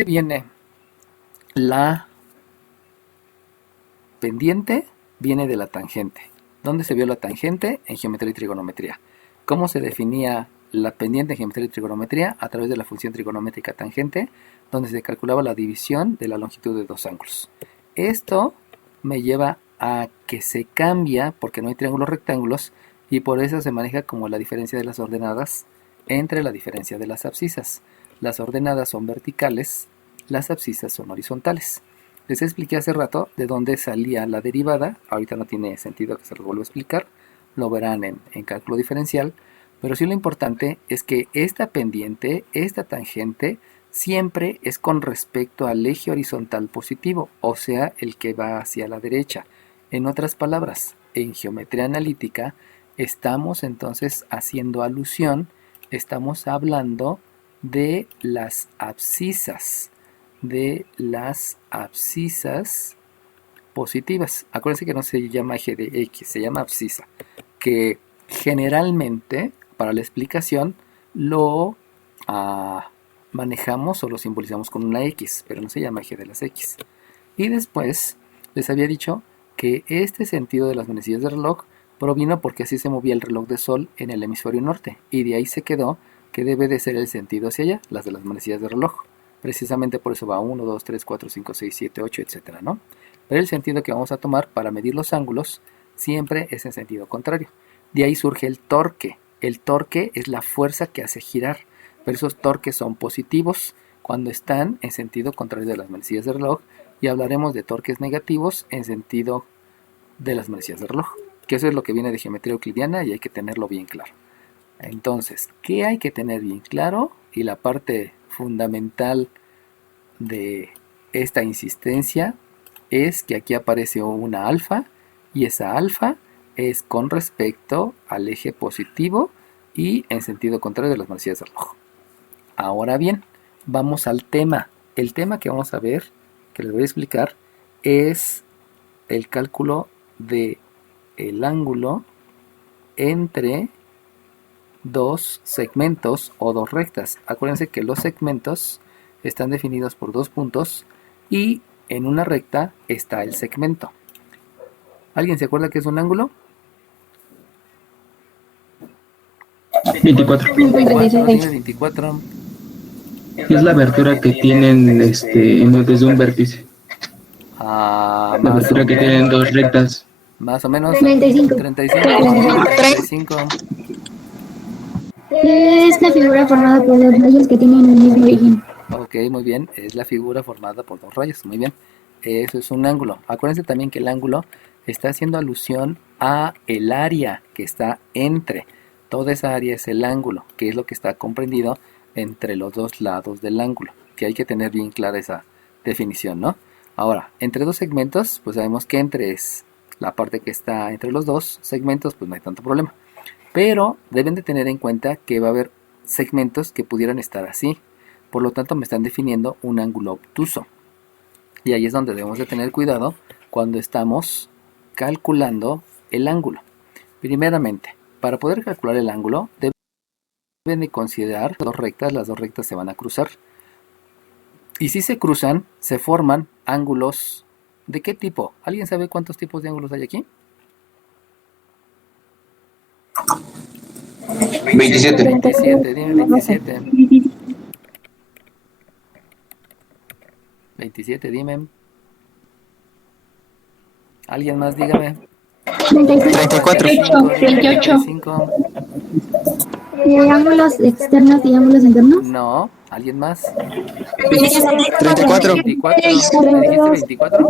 dónde viene la pendiente? Viene de la tangente. ¿Dónde se vio la tangente? En geometría y trigonometría. ¿Cómo se definía la pendiente en geometría y trigonometría? A través de la función trigonométrica tangente, donde se calculaba la división de la longitud de dos ángulos. Esto me lleva a que se cambia, porque no hay triángulos rectángulos, y por eso se maneja como la diferencia de las ordenadas entre la diferencia de las abscisas. Las ordenadas son verticales, las abscisas son horizontales. Les expliqué hace rato de dónde salía la derivada. Ahorita no tiene sentido que se lo vuelva a explicar. Lo verán en cálculo diferencial. Pero sí lo importante es que esta pendiente, esta tangente, siempre es con respecto al eje horizontal positivo, o sea, el que va hacia la derecha. En otras palabras, en geometría analítica estamos entonces haciendo alusión, estamos hablando de las abscisas positivas. Acuérdense que no se llama eje de X, se llama abscisa, que generalmente para la explicación lo manejamos o lo simbolizamos con una X, pero no se llama eje de las X. Y después les había dicho que este sentido de las manecillas de reloj provino porque así se movía el reloj de sol en el hemisferio norte, y de ahí se quedó que debe de ser el sentido hacia allá, las de las manecillas de reloj. Precisamente por eso va 1, 2, 3, 4, 5, 6, 7, 8, etc., ¿no? Pero el sentido que vamos a tomar para medir los ángulos siempre es en sentido contrario. De ahí surge el torque. El torque es la fuerza que hace girar, pero esos torques son positivos cuando están en sentido contrario de las manecillas de reloj, y hablaremos de torques negativos en sentido de las manecillas de reloj, que eso es lo que viene de geometría euclidiana y hay que tenerlo bien claro. Entonces, ¿qué hay que tener bien claro? Y la parte fundamental de esta insistencia es que aquí aparece una alfa, y esa alfa es con respecto al eje positivo y en sentido contrario de las manecillas del reloj. Ahora bien, vamos al tema. El tema que vamos a ver, que les voy a explicar, es el cálculo de el ángulo entre dos segmentos o dos rectas. Acuérdense que los segmentos están definidos por dos puntos y en una recta está el segmento. ¿Alguien se acuerda qué es un ángulo? 24. 24. Es la abertura que tienen desde un vértice. La abertura que tienen dos rectas. Más o menos 35. 35. Es la figura formada por dos rayos que tienen el mismo origen. Ok, muy bien. Es la figura formada por dos rayos. Muy bien. Eso es un ángulo. Acuérdense también que el ángulo está haciendo alusión a el área que está entre. Toda esa área es el ángulo, que es lo que está comprendido entre los dos lados del ángulo. Que hay que tener bien clara esa definición, ¿no? Ahora, entre dos segmentos, pues sabemos que entre es la parte que está entre los dos segmentos, pues no hay tanto problema. Pero deben de tener en cuenta que va a haber segmentos que pudieran estar así. Por lo tanto, me están definiendo un ángulo obtuso. Y ahí es donde debemos de tener cuidado cuando estamos calculando el ángulo. Primeramente, para poder calcular el ángulo, deben de considerar las dos rectas se van a cruzar. Y si se cruzan, se forman ángulos. ¿De qué tipo? ¿Alguien sabe cuántos tipos de ángulos hay aquí? 27. 27, dime 27. 27, dime. ¿Alguien más? Dígame. 34. 35. Ángulos externos y ángulos internos. No. ¿Alguien más? 34. 24. ¿Me dijiste 24?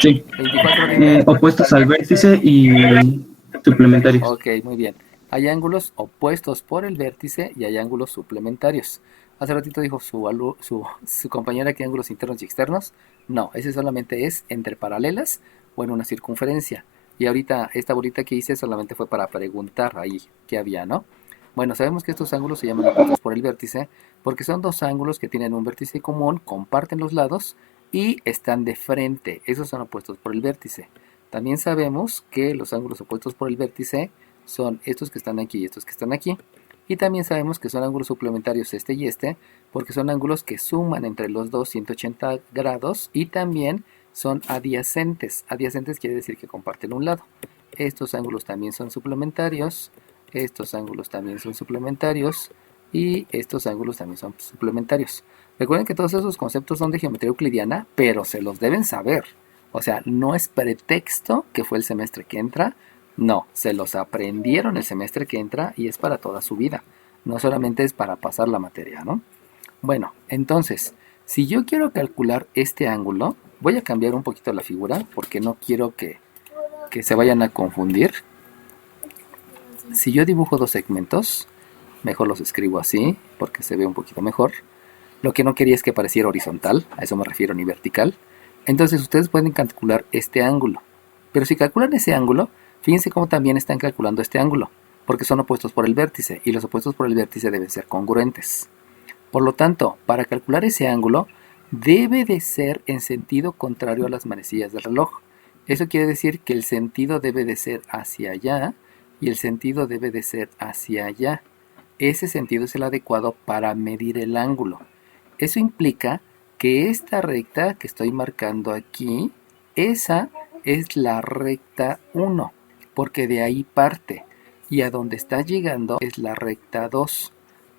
Sí. 24, dime. Opuestos al vértice y suplementarios. Ok, muy bien. Hay ángulos opuestos por el vértice y hay ángulos suplementarios. Hace ratito dijo su compañera que ángulos internos y externos. No, ese solamente es entre paralelas o en una circunferencia. Y ahorita esta bolita que hice solamente fue para preguntar ahí qué había, ¿no? Bueno, sabemos que estos ángulos se llaman opuestos por el vértice porque son dos ángulos que tienen un vértice común, comparten los lados y están de frente. Esos son opuestos por el vértice. También sabemos que los ángulos opuestos por el vértice son estos que están aquí y estos que están aquí. Y también sabemos que son ángulos suplementarios este y este, porque son ángulos que suman entre los dos 180 grados y también son adyacentes. Adyacentes quiere decir que comparten un lado. Estos ángulos también son suplementarios, estos ángulos también son suplementarios y estos ángulos también son suplementarios. Recuerden que todos esos conceptos son de geometría euclidiana, pero se los deben saber. O sea, no es pretexto que fue el semestre que entra, no, se los aprendieron el semestre que entra y es para toda su vida. No solamente es para pasar la materia, ¿no? Bueno, entonces, si yo quiero calcular este ángulo, voy a cambiar un poquito la figura porque no quiero que se vayan a confundir. Si yo dibujo dos segmentos, mejor los escribo así porque se ve un poquito mejor. Lo que no quería es que pareciera horizontal, a eso me refiero, ni vertical. Entonces ustedes pueden calcular este ángulo. Pero si calculan ese ángulo, fíjense cómo también están calculando este ángulo, porque son opuestos por el vértice, y los opuestos por el vértice deben ser congruentes. Por lo tanto, para calcular ese ángulo, debe de ser en sentido contrario a las manecillas del reloj. Eso quiere decir que el sentido debe de ser hacia allá, y el sentido debe de ser hacia allá. Ese sentido es el adecuado para medir el ángulo. Eso implica que esta recta que estoy marcando aquí, esa es la recta 1, porque de ahí parte, y a donde está llegando es la recta 2.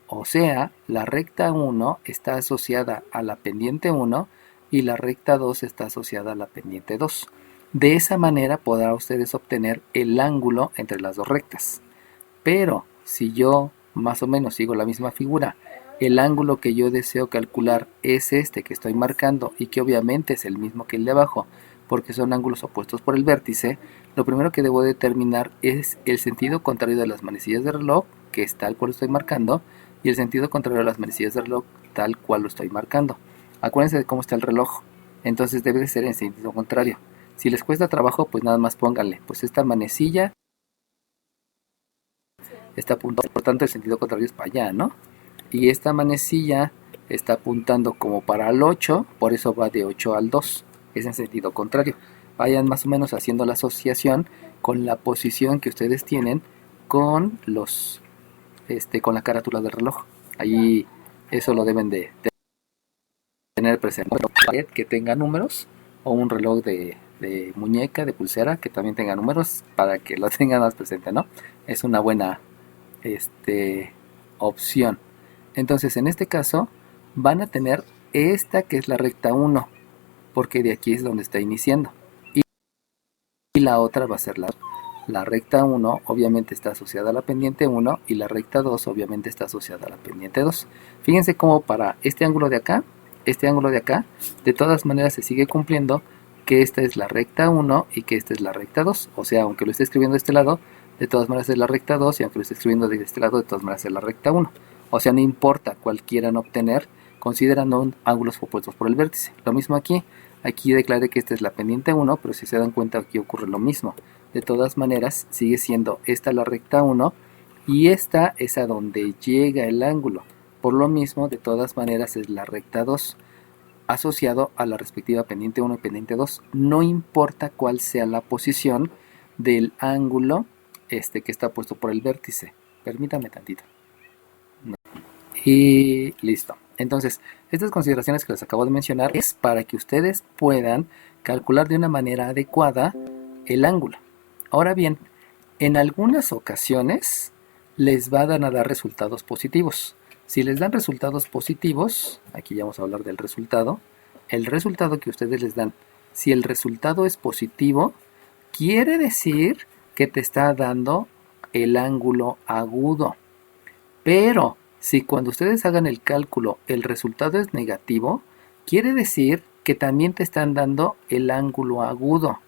O sea, la recta 1 está asociada a la pendiente 1 y la recta 2 está asociada a la pendiente 2. De esa manera podrán ustedes obtener el ángulo entre las dos rectas. Pero si yo más o menos sigo la misma figura, el ángulo que yo deseo calcular es este que estoy marcando y que obviamente es el mismo que el de abajo, porque son ángulos opuestos por el vértice, lo primero que debo determinar es el sentido contrario de las manecillas de reloj, que es tal cual lo estoy marcando, y el sentido contrario de las manecillas de reloj, tal cual lo estoy marcando. Acuérdense de cómo está el reloj, entonces debe de ser en sentido contrario. Si les cuesta trabajo, pues nada más pónganle, pues esta manecilla está apuntando, por tanto el sentido contrario es para allá, ¿no? Y esta manecilla está apuntando como para el 8, por eso va de 8 al 2, es en sentido contrario. Vayan más o menos haciendo la asociación con la posición que ustedes tienen con los con la carátula del reloj. Ahí eso lo deben de tener presente. Que tenga números o un reloj de muñeca, de pulsera, que también tenga números para que lo tengan más presente, ¿no? Es una buena opción. Entonces, en este caso, van a tener esta que es la recta 1, porque de aquí es donde está iniciando. Y la otra va a ser la recta 1, obviamente está asociada a la pendiente 1, y la recta 2 obviamente está asociada a la pendiente 2. Fíjense cómo para este ángulo de acá, de todas maneras se sigue cumpliendo que esta es la recta 1 y que esta es la recta 2. O sea, aunque lo esté escribiendo de este lado, de todas maneras es la recta 2, y aunque lo esté escribiendo de este lado, de todas maneras es la recta 1. O sea, no importa cuál quieran obtener, considerando ángulos opuestos por el vértice. Lo mismo aquí. Aquí declaré que esta es la pendiente 1, pero si se dan cuenta aquí ocurre lo mismo. De todas maneras, sigue siendo esta la recta 1 y esta es a donde llega el ángulo. Por lo mismo, de todas maneras, es la recta 2 asociado a la respectiva pendiente 1 y pendiente 2. No importa cuál sea la posición del ángulo que está puesto por el vértice. Permítanme tantito. No. Y listo. Entonces, estas consideraciones que les acabo de mencionar es para que ustedes puedan calcular de una manera adecuada el ángulo. Ahora bien, en algunas ocasiones les van a dar resultados positivos. Si les dan resultados positivos, aquí ya vamos a hablar del resultado, el resultado que ustedes les dan, si el resultado es positivo, quiere decir que te está dando el ángulo agudo. Pero si cuando ustedes hagan el cálculo el resultado es negativo, quiere decir que también te están dando el ángulo agudo.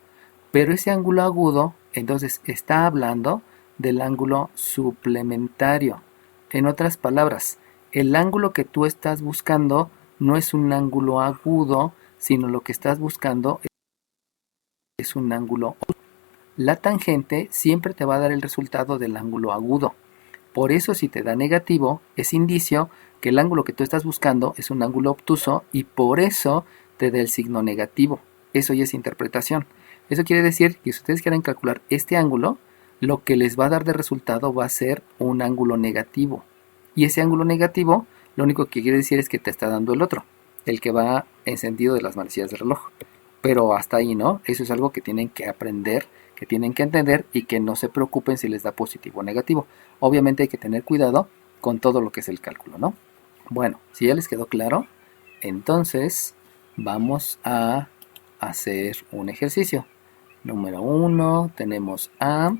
Pero ese ángulo agudo, entonces, está hablando del ángulo suplementario. En otras palabras, el ángulo que tú estás buscando no es un ángulo agudo, sino lo que estás buscando es un ángulo agudo. La tangente siempre te va a dar el resultado del ángulo agudo. Por eso si te da negativo, es indicio que el ángulo que tú estás buscando es un ángulo obtuso y por eso te da el signo negativo. Eso ya es interpretación. Eso quiere decir que si ustedes quieren calcular este ángulo, lo que les va a dar de resultado va a ser un ángulo negativo. Y ese ángulo negativo, lo único que quiere decir es que te está dando el otro, el que va en sentido de las manecillas del reloj. Pero hasta ahí, ¿no? Eso es algo que tienen que aprender, que tienen que entender y que no se preocupen si les da positivo o negativo. Obviamente hay que tener cuidado con todo lo que es el cálculo, ¿no? Bueno, si ya les quedó claro, entonces vamos a hacer un ejercicio. Número 1, tenemos A,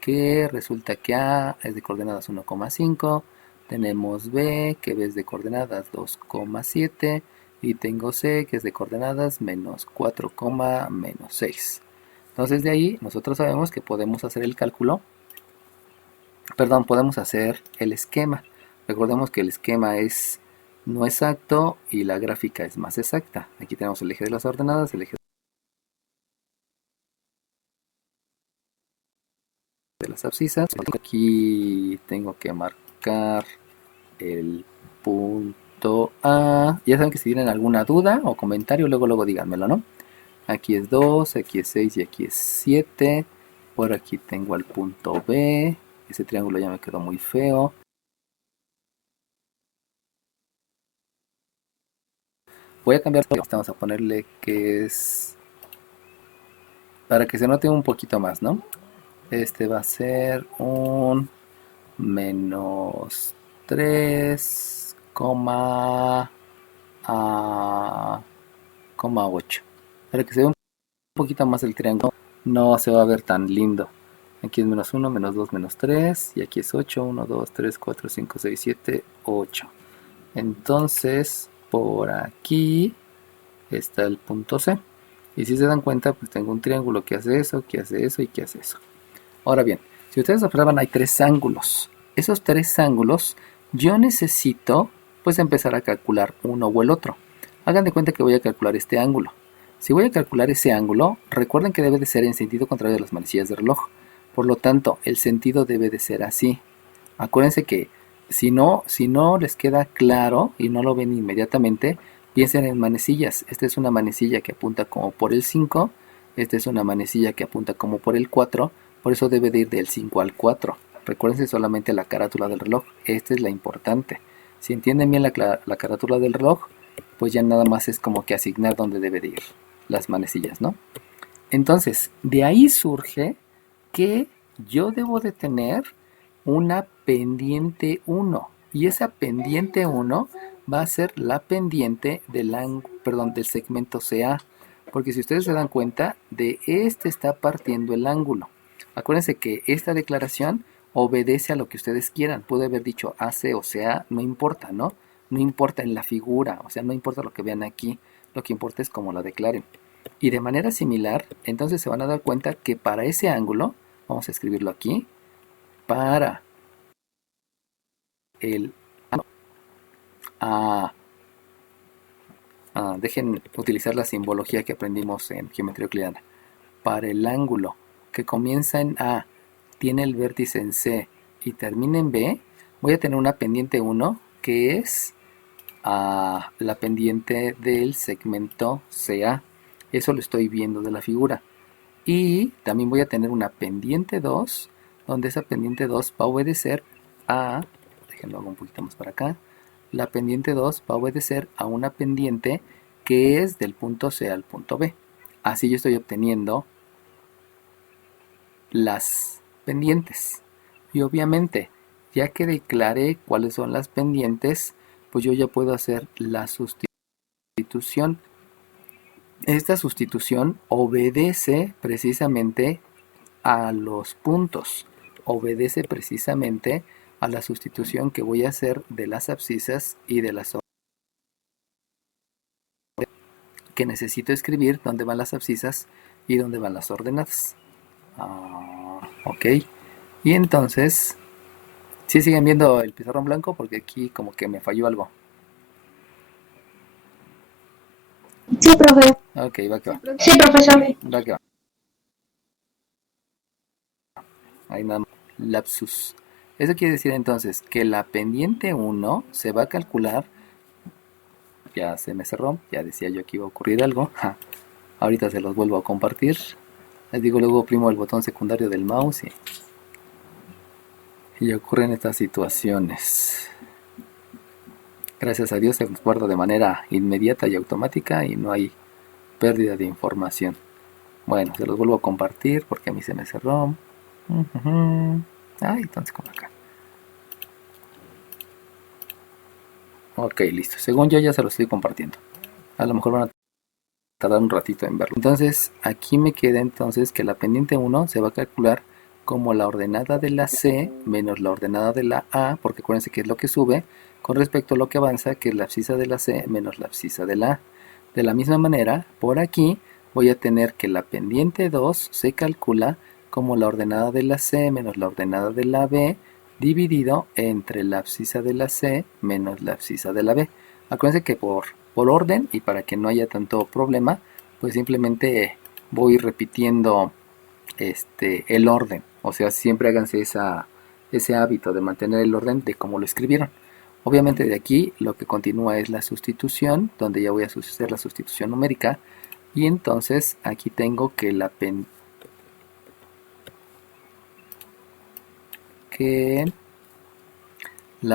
que resulta que A es de coordenadas 1,5. Tenemos B, que es de coordenadas 2,7. Y tengo C, que es de coordenadas menos 4, menos 6. Entonces de ahí nosotros sabemos que podemos hacer el cálculo, perdón, podemos hacer el esquema. Recordemos que el esquema es no exacto y la gráfica es más exacta. Aquí tenemos el eje de las ordenadas, el eje de las abscisas. Aquí tengo que marcar el punto A. Ya saben que si tienen alguna duda o comentario, luego díganmelo, ¿no? Aquí es 2, aquí es 6 y aquí es 7. Por aquí tengo el punto B. Ese triángulo ya me quedó muy feo. Voy a cambiar, vamos a ponerle que es para que se note un poquito más, ¿no? Este va a ser un menos 3, a 8. Para que se vea un poquito más el triángulo, no se va a ver tan lindo. Aquí es menos 1, menos 2, menos 3. Y aquí es 8, 1, 2, 3, 4, 5, 6, 7, 8. Entonces, por aquí está el punto C. Y si se dan cuenta, pues tengo un triángulo que hace eso, que hace eso y que hace eso. Ahora bien, si ustedes observan, hay 3 ángulos. Esos 3 ángulos, yo necesito pues empezar a calcular uno o el otro. Hagan de cuenta que voy a calcular este ángulo. Si voy a calcular ese ángulo, recuerden que debe de ser en sentido contrario de las manecillas de reloj. Por lo tanto, el sentido debe de ser así. Acuérdense que si no les queda claro y no lo ven inmediatamente, piensen en manecillas. Esta es una manecilla que apunta como por el 5. Esta es una manecilla que apunta como por el 4. Por eso debe de ir del 5 al 4. Recuérdense solamente la carátula del reloj. Esta es la importante. Si entienden bien la carátula del reloj, pues ya nada más es como que asignar dónde debe de ir las manecillas, ¿no? Entonces, de ahí surge que yo debo de tener una pendiente 1. Y esa pendiente 1 va a ser la pendiente del segmento CA. Porque si ustedes se dan cuenta, de este está partiendo el ángulo. Acuérdense que esta declaración obedece a lo que ustedes quieran. Puede haber dicho AC o CA, no importa, ¿no? No importa en la figura, o sea, no importa lo que vean aquí. Lo que importa es cómo la declaren. Y de manera similar, entonces se van a dar cuenta que para ese ángulo, vamos a escribirlo aquí, para el dejen utilizar la simbología que aprendimos en geometría euclidiana. Para el ángulo que comienza en A, tiene el vértice en C y termina en B, voy a tener una pendiente 1 que es la pendiente del segmento CA. Eso lo estoy viendo de la figura. Y también voy a tener una pendiente 2, donde esa pendiente 2 va a obedecer a, déjenlo hago un poquito más para acá, la pendiente 2 va a obedecer a una pendiente que es del punto C al punto B. Así yo estoy obteniendo las pendientes. Y obviamente, ya que declaré cuáles son las pendientes, pues yo ya puedo hacer la sustitución. Esta sustitución obedece precisamente a los puntos, obedece precisamente a la sustitución que voy a hacer de las abscisas y de las que necesito escribir dónde van las abscisas y dónde van las ordenadas. Ok, y entonces, ¿sí siguen viendo el pizarrón blanco? Porque aquí como que me falló algo. Sí, profe. Ok, va que va. Sí, profesor. Va que va. Ahí nada más. Lapsus. Eso quiere decir entonces que la pendiente 1 se va a calcular. Ya se me cerró, ya decía yo que iba a ocurrir algo. Ahorita se los vuelvo a compartir. Les digo, luego oprimo el botón secundario del mouse y Y ocurren estas situaciones. Gracias a Dios se guarda de manera inmediata y automática y no hay pérdida de información. Bueno, se los vuelvo a compartir porque a mí se me cerró. Ay, entonces como acá. Ok, listo. Según yo ya se lo estoy compartiendo. A lo mejor van a tardar un ratito en verlo. Entonces aquí me queda entonces que la pendiente 1 se va a calcular como la ordenada de la C menos la ordenada de la A, porque acuérdense que es lo que sube, con respecto a lo que avanza, que es la abscisa de la C menos la abscisa de la A. De la misma manera, por aquí voy a tener que la pendiente 2 se calcula como la ordenada de la C menos la ordenada de la B, dividido entre la abscisa de la C menos la abscisa de la B. Acuérdense que por orden y para que no haya tanto problema, pues simplemente voy repitiendo el orden. O sea, siempre háganse ese hábito de mantener el orden de cómo lo escribieron. Obviamente de aquí lo que continúa es la sustitución, donde ya voy a hacer la sustitución numérica. Y entonces aquí tengo que la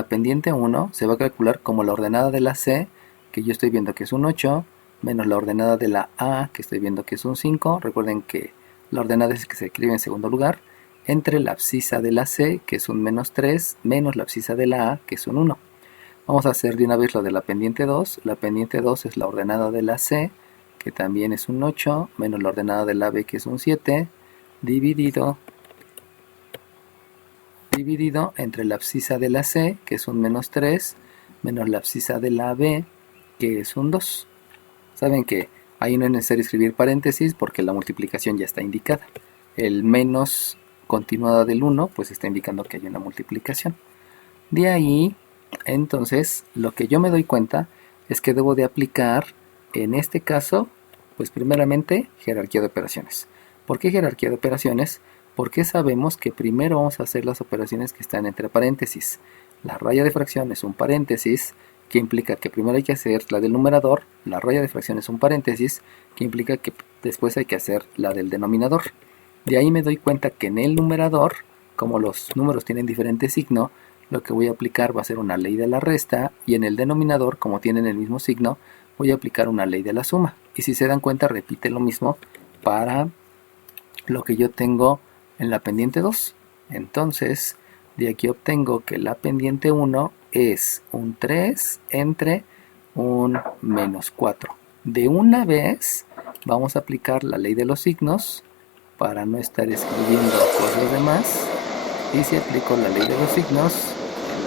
pendiente 1 se va a calcular como la ordenada de la C, que yo estoy viendo que es un 8, menos la ordenada de la A, que estoy viendo que es un 5. Recuerden que la ordenada es que se escribe en segundo lugar, entre la abscisa de la C, que es un menos 3, menos la abscisa de la A, que es un 1. Vamos a hacer de una vez lo de la pendiente 2. La pendiente 2 es la ordenada de la C, que también es un 8, menos la ordenada de la B, que es un 7, dividido entre la abscisa de la C, que es un menos 3, menos la abscisa de la B, que es un 2. Saben que ahí no es necesario escribir paréntesis porque la multiplicación ya está indicada. El menos continuada del 1 pues está indicando que hay una multiplicación. De ahí, entonces, lo que yo me doy cuenta es que debo de aplicar, en este caso, pues primeramente jerarquía de operaciones. ¿Por qué jerarquía de operaciones? Porque sabemos que primero vamos a hacer las operaciones que están entre paréntesis. La raya de fracción es un paréntesis, que implica que primero hay que hacer la del numerador. La raya de fracción es un paréntesis, que implica que después hay que hacer la del denominador. De ahí me doy cuenta que en el numerador, como los números tienen diferente signo, lo que voy a aplicar va a ser una ley de la resta, y en el denominador, como tienen el mismo signo, voy a aplicar una ley de la suma. Y si se dan cuenta, repite lo mismo para lo que yo tengo en la pendiente 2. Entonces, de aquí obtengo que la pendiente 1 es un 3 entre un menos 4. De una vez vamos a aplicar la ley de los signos para no estar escribiendo cosas de más. Y si aplico la ley de los signos,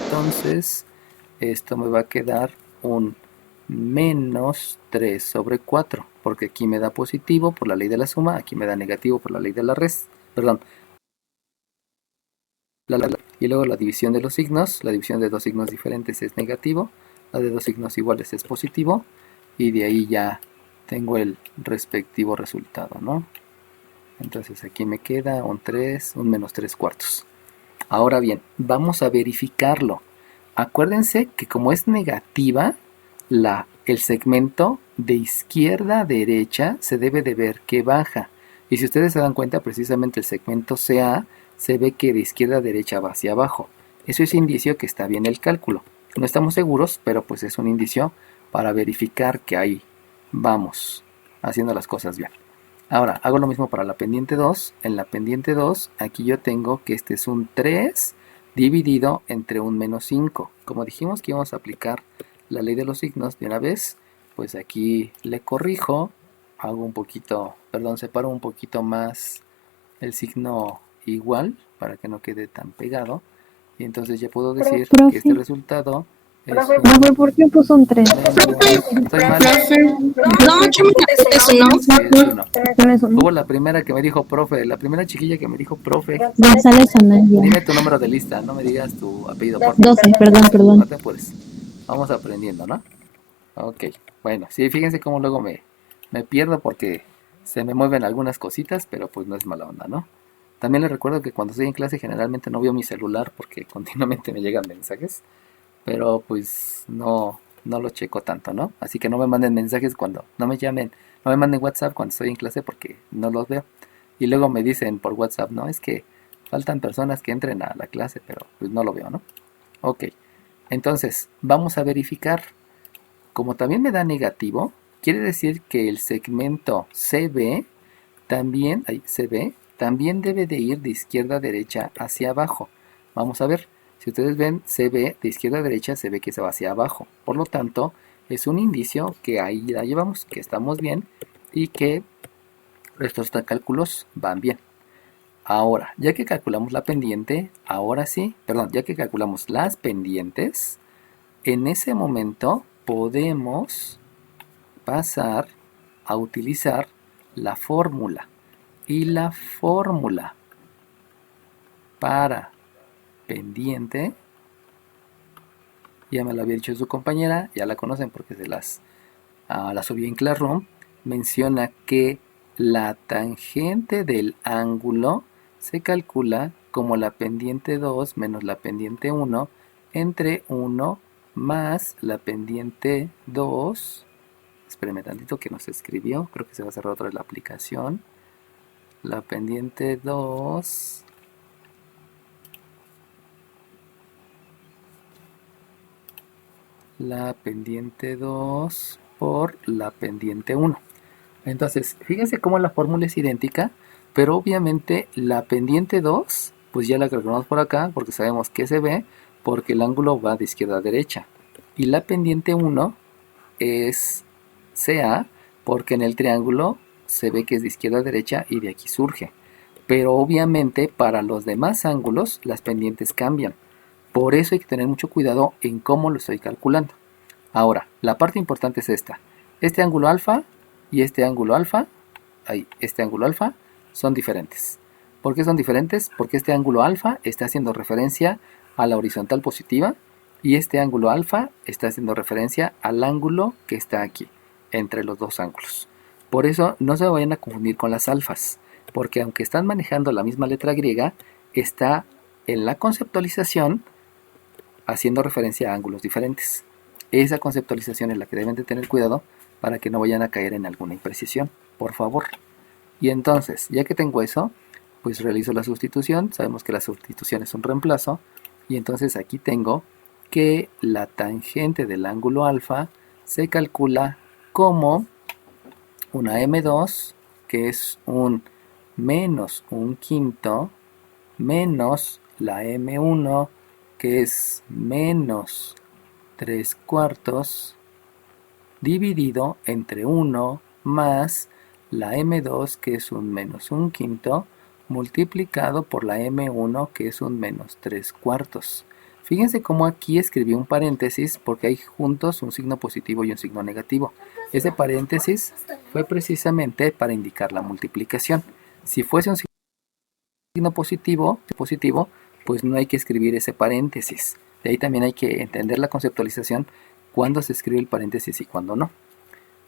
entonces esto me va a quedar un menos 3 sobre 4, porque aquí me da positivo por la ley de la suma, aquí me da negativo por la ley de la resta, perdón. Y luego la división de los signos, la división de dos signos diferentes es negativo, la de dos signos iguales es positivo, y de ahí ya tengo el respectivo resultado, ¿no? Entonces aquí me queda un menos 3 cuartos. Ahora bien, vamos a verificarlo. Acuérdense que como es negativa, el segmento de izquierda a derecha se debe de ver que baja. Y si ustedes se dan cuenta, precisamente el segmento CA se ve que de izquierda a derecha va hacia abajo. Eso es indicio que está bien el cálculo. No estamos seguros, pero pues es un indicio para verificar que ahí vamos haciendo las cosas bien. Ahora, hago lo mismo para la pendiente 2. En la pendiente 2, aquí yo tengo que este es un 3 dividido entre un menos 5. Como dijimos que íbamos a aplicar la ley de los signos de una vez, pues aquí le corrijo, hago un poquito, perdón, separo un poquito más el signo igual para que no quede tan pegado. Y entonces ya puedo decir que este resultado es Profe, ¿por qué puso un 3? Estoy mal. No, eso no. ¿Tienes uno? Hubo la primera que me dijo profe, la primera chiquilla que me dijo profe. González Anaya. Dime tu número de lista, no me digas tu apellido, por favor. 12, perdón. No te apures. Vamos aprendiendo, ¿no? Ok, bueno, sí, fíjense cómo luego me pierdo porque se me mueven algunas cositas, pero pues no es mala onda, ¿no? También les recuerdo que cuando estoy en clase generalmente no veo mi celular porque continuamente me llegan mensajes, pero pues no lo checo tanto, ¿no? Así que no me manden mensajes cuando, no me llamen, no me manden WhatsApp cuando estoy en clase porque no los veo. Y luego me dicen por WhatsApp, no, es que Faltan personas que entren a la clase, pero pues no lo veo, ¿no? Ok, entonces vamos a verificar. Como también me da negativo, quiere decir que el segmento CB también debe de ir de izquierda a derecha hacia abajo. Vamos a ver, si ustedes ven CB de izquierda a derecha, se ve que se va hacia abajo. Por lo tanto, es un indicio que ahí la llevamos, que estamos bien y que estos cálculos van bien. Ahora, ya que calculamos la pendiente, ya que calculamos las pendientes, en ese momento podemos pasar a utilizar la fórmula. Y la fórmula para pendiente, ya me lo había dicho su compañera, ya la conocen porque la subí en Classroom, menciona que la tangente del ángulo se calcula como la pendiente 2 menos la pendiente 1 entre 1 más la pendiente 2. Espérenme tantito que no se escribió, creo que se va a cerrar otra vez la aplicación. La pendiente 2 por la pendiente 1. Entonces, fíjense cómo la fórmula es idéntica, pero obviamente la pendiente 2, pues ya la calculamos por acá, porque sabemos que se ve, porque el ángulo va de izquierda a derecha. Y la pendiente 1 es CA, porque en el triángulo se ve que es de izquierda a derecha y de aquí surge. Pero obviamente para los demás ángulos las pendientes cambian. Por eso hay que tener mucho cuidado en cómo lo estoy calculando. Ahora, la parte importante es esta. Este ángulo alfa y este ángulo alfa, son diferentes. ¿Por qué son diferentes? Porque este ángulo alfa está haciendo referencia a la horizontal positiva y este ángulo alfa está haciendo referencia al ángulo que está aquí, entre los dos ángulos. Por eso no se vayan a confundir con las alfas, porque aunque están manejando la misma letra griega, está en la conceptualización haciendo referencia a ángulos diferentes. Esa conceptualización es la que deben de tener cuidado para que no vayan a caer en alguna imprecisión, por favor. Y entonces, ya que tengo eso, pues realizo la sustitución. Sabemos que la sustitución es un reemplazo. Y entonces aquí tengo que la tangente del ángulo alfa se calcula como una M2, que es un menos un quinto, menos la M1, que es menos 3 cuartos, dividido entre 1 más la M2, que es un menos un quinto, multiplicado por la M1, que es un menos 3 cuartos. Fíjense cómo aquí escribí un paréntesis porque hay juntos un signo positivo y un signo negativo. Ese paréntesis fue precisamente para indicar la multiplicación. Si fuese un signo positivo, pues no hay que escribir ese paréntesis. De ahí también hay que entender la conceptualización, cuándo se escribe el paréntesis y cuándo no.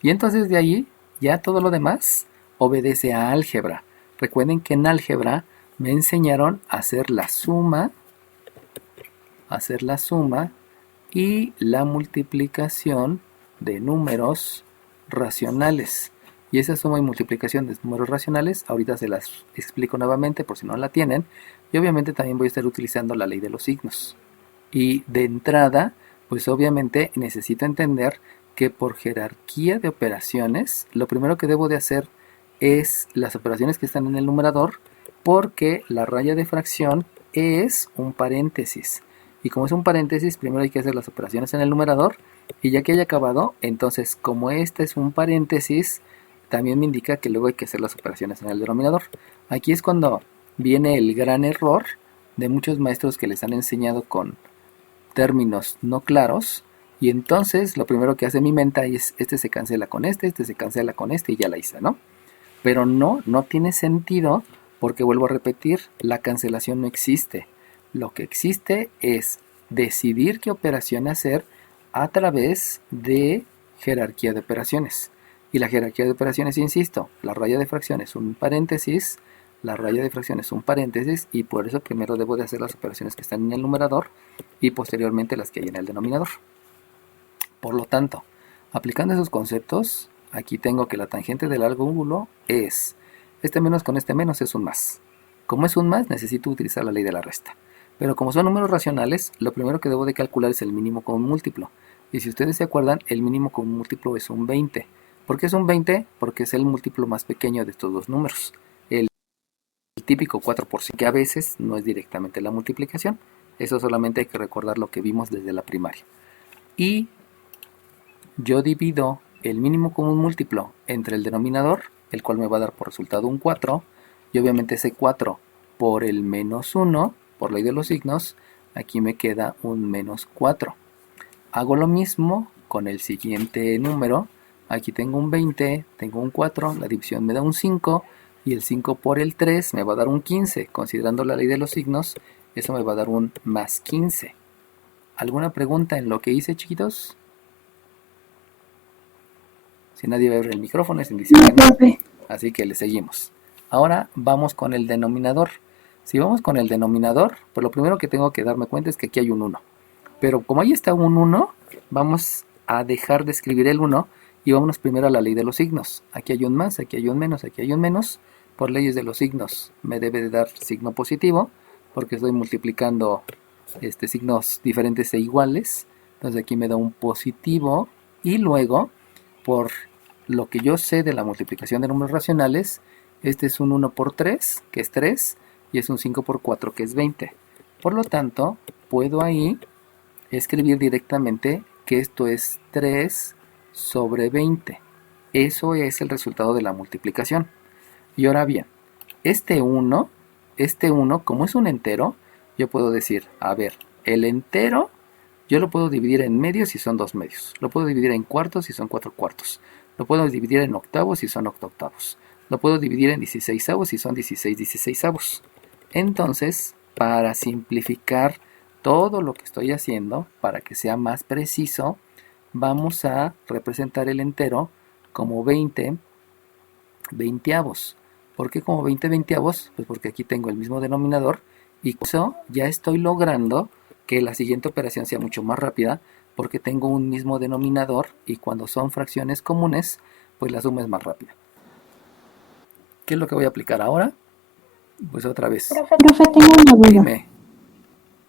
Y entonces de ahí ya todo lo demás obedece a álgebra. Recuerden que en álgebra me enseñaron a hacer la suma y la multiplicación de números racionales. Y esa suma y multiplicación de números racionales, ahorita se las explico nuevamente por si no la tienen. Y obviamente también voy a estar utilizando la ley de los signos. Y de entrada, pues obviamente necesito entender que por jerarquía de operaciones, lo primero que debo de hacer es las operaciones que están en el numerador, porque la raya de fracción es un paréntesis. Y como es un paréntesis, primero hay que hacer las operaciones en el numerador, y ya que haya acabado, entonces como este es un paréntesis, también me indica que luego hay que hacer las operaciones en el denominador. Aquí es cuando viene el gran error de muchos maestros que les han enseñado con términos no claros, y entonces lo primero que hace mi mente es este se cancela con este se cancela con este y ya la hice, ¿no? Pero no tiene sentido, porque vuelvo a repetir, la cancelación no existe. Lo que existe es decidir qué operación hacer a través de jerarquía de operaciones. Y la jerarquía de operaciones, insisto, la raya de fracción es un paréntesis, la raya de fracción es un paréntesis, y por eso primero debo de hacer las operaciones que están en el numerador y posteriormente las que hay en el denominador. Por lo tanto, aplicando esos conceptos, aquí tengo que la tangente del ángulo es, este menos con este menos es un más. Como es un más, necesito utilizar la ley de la resta. Pero como son números racionales, lo primero que debo de calcular es el mínimo común múltiplo. Y si ustedes se acuerdan, el mínimo común múltiplo es un 20. ¿Por qué es un 20? Porque es el múltiplo más pequeño de estos dos números. El típico 4%, que a veces no es directamente la multiplicación. Eso solamente hay que recordar lo que vimos desde la primaria. Y yo divido el mínimo común múltiplo entre el denominador, el cual me va a dar por resultado un 4, y obviamente ese 4 por el menos 1, por ley de los signos, aquí me queda un menos 4. Hago lo mismo con el siguiente número. Aquí tengo un 20, tengo un 4, la división me da un 5, y el 5 por el 3 me va a dar un 15. Considerando la ley de los signos, eso me va a dar un más 15. ¿Alguna pregunta en lo que hice, chiquitos? Si nadie va a abrir el micrófono, es indicio que no. Así que le seguimos. Ahora vamos con el denominador. Si vamos con el denominador, pues lo primero que tengo que darme cuenta es que aquí hay un 1. Pero como ahí está un 1, vamos a dejar de escribir el 1 y vámonos primero a la ley de los signos. Aquí hay un más, aquí hay un menos, aquí hay un menos. Por leyes de los signos me debe de dar signo positivo, porque estoy multiplicando signos diferentes e iguales. Entonces aquí me da un positivo, y luego, por lo que yo sé de la multiplicación de números racionales, este es un 1 por 3, que es 3, y es un 5 por 4, que es 20. Por lo tanto, puedo ahí escribir directamente que esto es 3 sobre 20. Eso es el resultado de la multiplicación. Y ahora bien, este 1, como es un entero, yo puedo decir, a ver, el entero yo lo puedo dividir en medios si son 2 medios. Lo puedo dividir en cuartos si son 4 cuartos. Lo puedo dividir en octavos si son octavos. Lo puedo dividir en 16avos si son 16avos. Entonces, para simplificar todo lo que estoy haciendo, para que sea más preciso, vamos a representar el entero como 20 veinteavos. ¿Por qué como 20 veinteavos? Pues porque aquí tengo el mismo denominador, y con eso ya estoy logrando que la siguiente operación sea mucho más rápida, porque tengo un mismo denominador, y cuando son fracciones comunes, pues la suma es más rápida. ¿Qué es lo que voy a aplicar ahora? Pues otra vez. Profe, tengo una duda. Dime.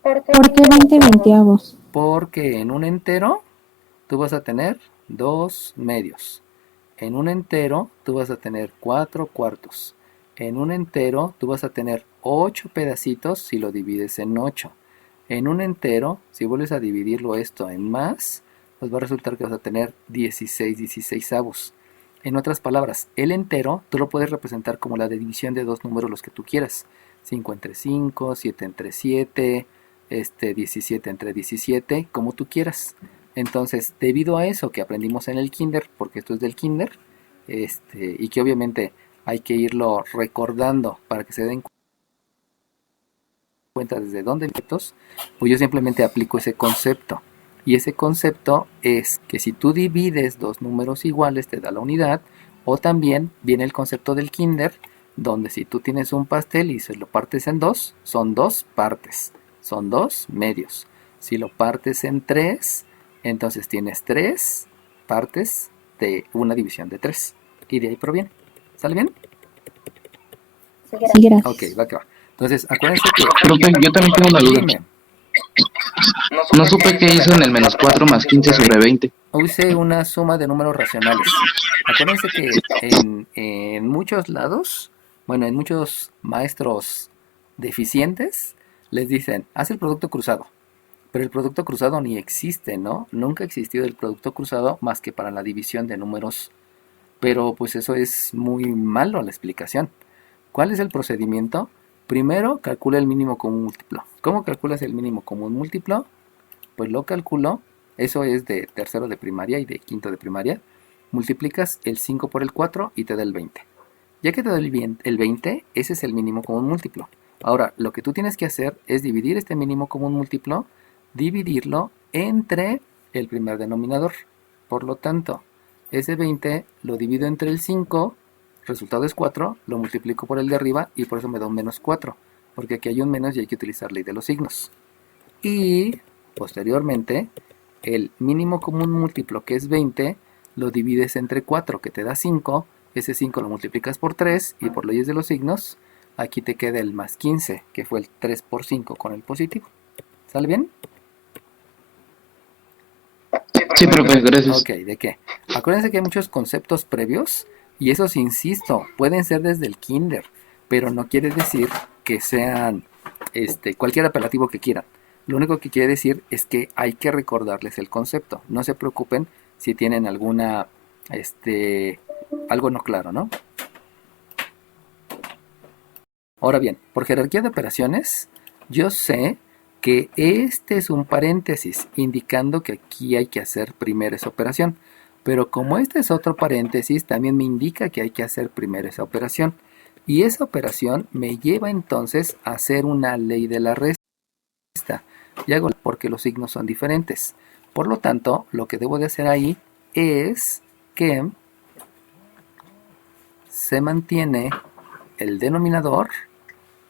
¿Por qué 20 veinteavos? Porque en un entero tú vas a tener 2 medios. En un entero tú vas a tener 4 cuartos. En un entero tú vas a tener 8 pedacitos si lo divides en 8. En un entero, si vuelves a dividirlo esto en más, pues va a resultar que vas a tener 16avos. En otras palabras, el entero tú lo puedes representar como la división de dos números los que tú quieras. 5 entre 5, 7 entre 7, 17 entre 17, como tú quieras. Entonces, debido a eso que aprendimos en el kinder, porque esto es del kinder, y que obviamente hay que irlo recordando para que se den cuenta desde dónde vienes, pues yo simplemente aplico ese concepto. Y ese concepto es que si tú divides dos números iguales te da la unidad, o también viene el concepto del kinder, donde si tú tienes un pastel y se lo partes en dos, son dos partes, son dos medios. Si lo partes en tres, entonces tienes 3 partes de una división de 3. Y de ahí proviene. ¿Sale bien? Sí, gracias. Ok, va que va. Entonces, acuérdense que... Profe, yo también tengo una duda. Dime. No supe qué hizo en el menos 4 más 15 sobre 20. Use una suma de números racionales. Acuérdense que en muchos lados, bueno, en muchos maestros deficientes, les dicen, haz el producto cruzado. Pero el producto cruzado ni existe, ¿no? Nunca ha existido el producto cruzado más que para la división de números. Pero pues eso es muy malo la explicación. ¿Cuál es el procedimiento? Primero calcula el mínimo común múltiplo. ¿Cómo calculas el mínimo común múltiplo? Pues lo calculo, eso es de tercero de primaria y de quinto de primaria. Multiplicas el 5 por el 4 y te da el 20. Ya que te da el 20, ese es el mínimo común múltiplo. Ahora, lo que tú tienes que hacer es dividir este mínimo común múltiplo, dividirlo entre el primer denominador. Por lo tanto, ese 20 lo divido entre el 5, resultado es 4, lo multiplico por el de arriba y por eso me da un menos 4, porque aquí hay un menos y hay que utilizar ley de los signos. Y posteriormente, el mínimo común múltiplo, que es 20, lo divides entre 4, que te da 5, ese 5 lo multiplicas por 3 y por leyes de los signos, aquí te queda el más 15, que fue el 3 por 5 con el positivo. ¿Sale bien? Sí, profe, gracias. Ok, ¿de qué? Acuérdense que hay muchos conceptos previos y esos, insisto, pueden ser desde el kinder, pero no quiere decir que sean cualquier apelativo que quieran. Lo único que quiere decir es que hay que recordarles el concepto. No se preocupen si tienen alguna, algo no claro, ¿no? Ahora bien, por jerarquía de operaciones, yo sé que este es un paréntesis, indicando que aquí hay que hacer primero esa operación. Pero como este es otro paréntesis, también me indica que hay que hacer primero esa operación. Y esa operación me lleva entonces a hacer una ley de la resta. Y hago porque los signos son diferentes. Por lo tanto, lo que debo de hacer ahí es que se mantiene el denominador.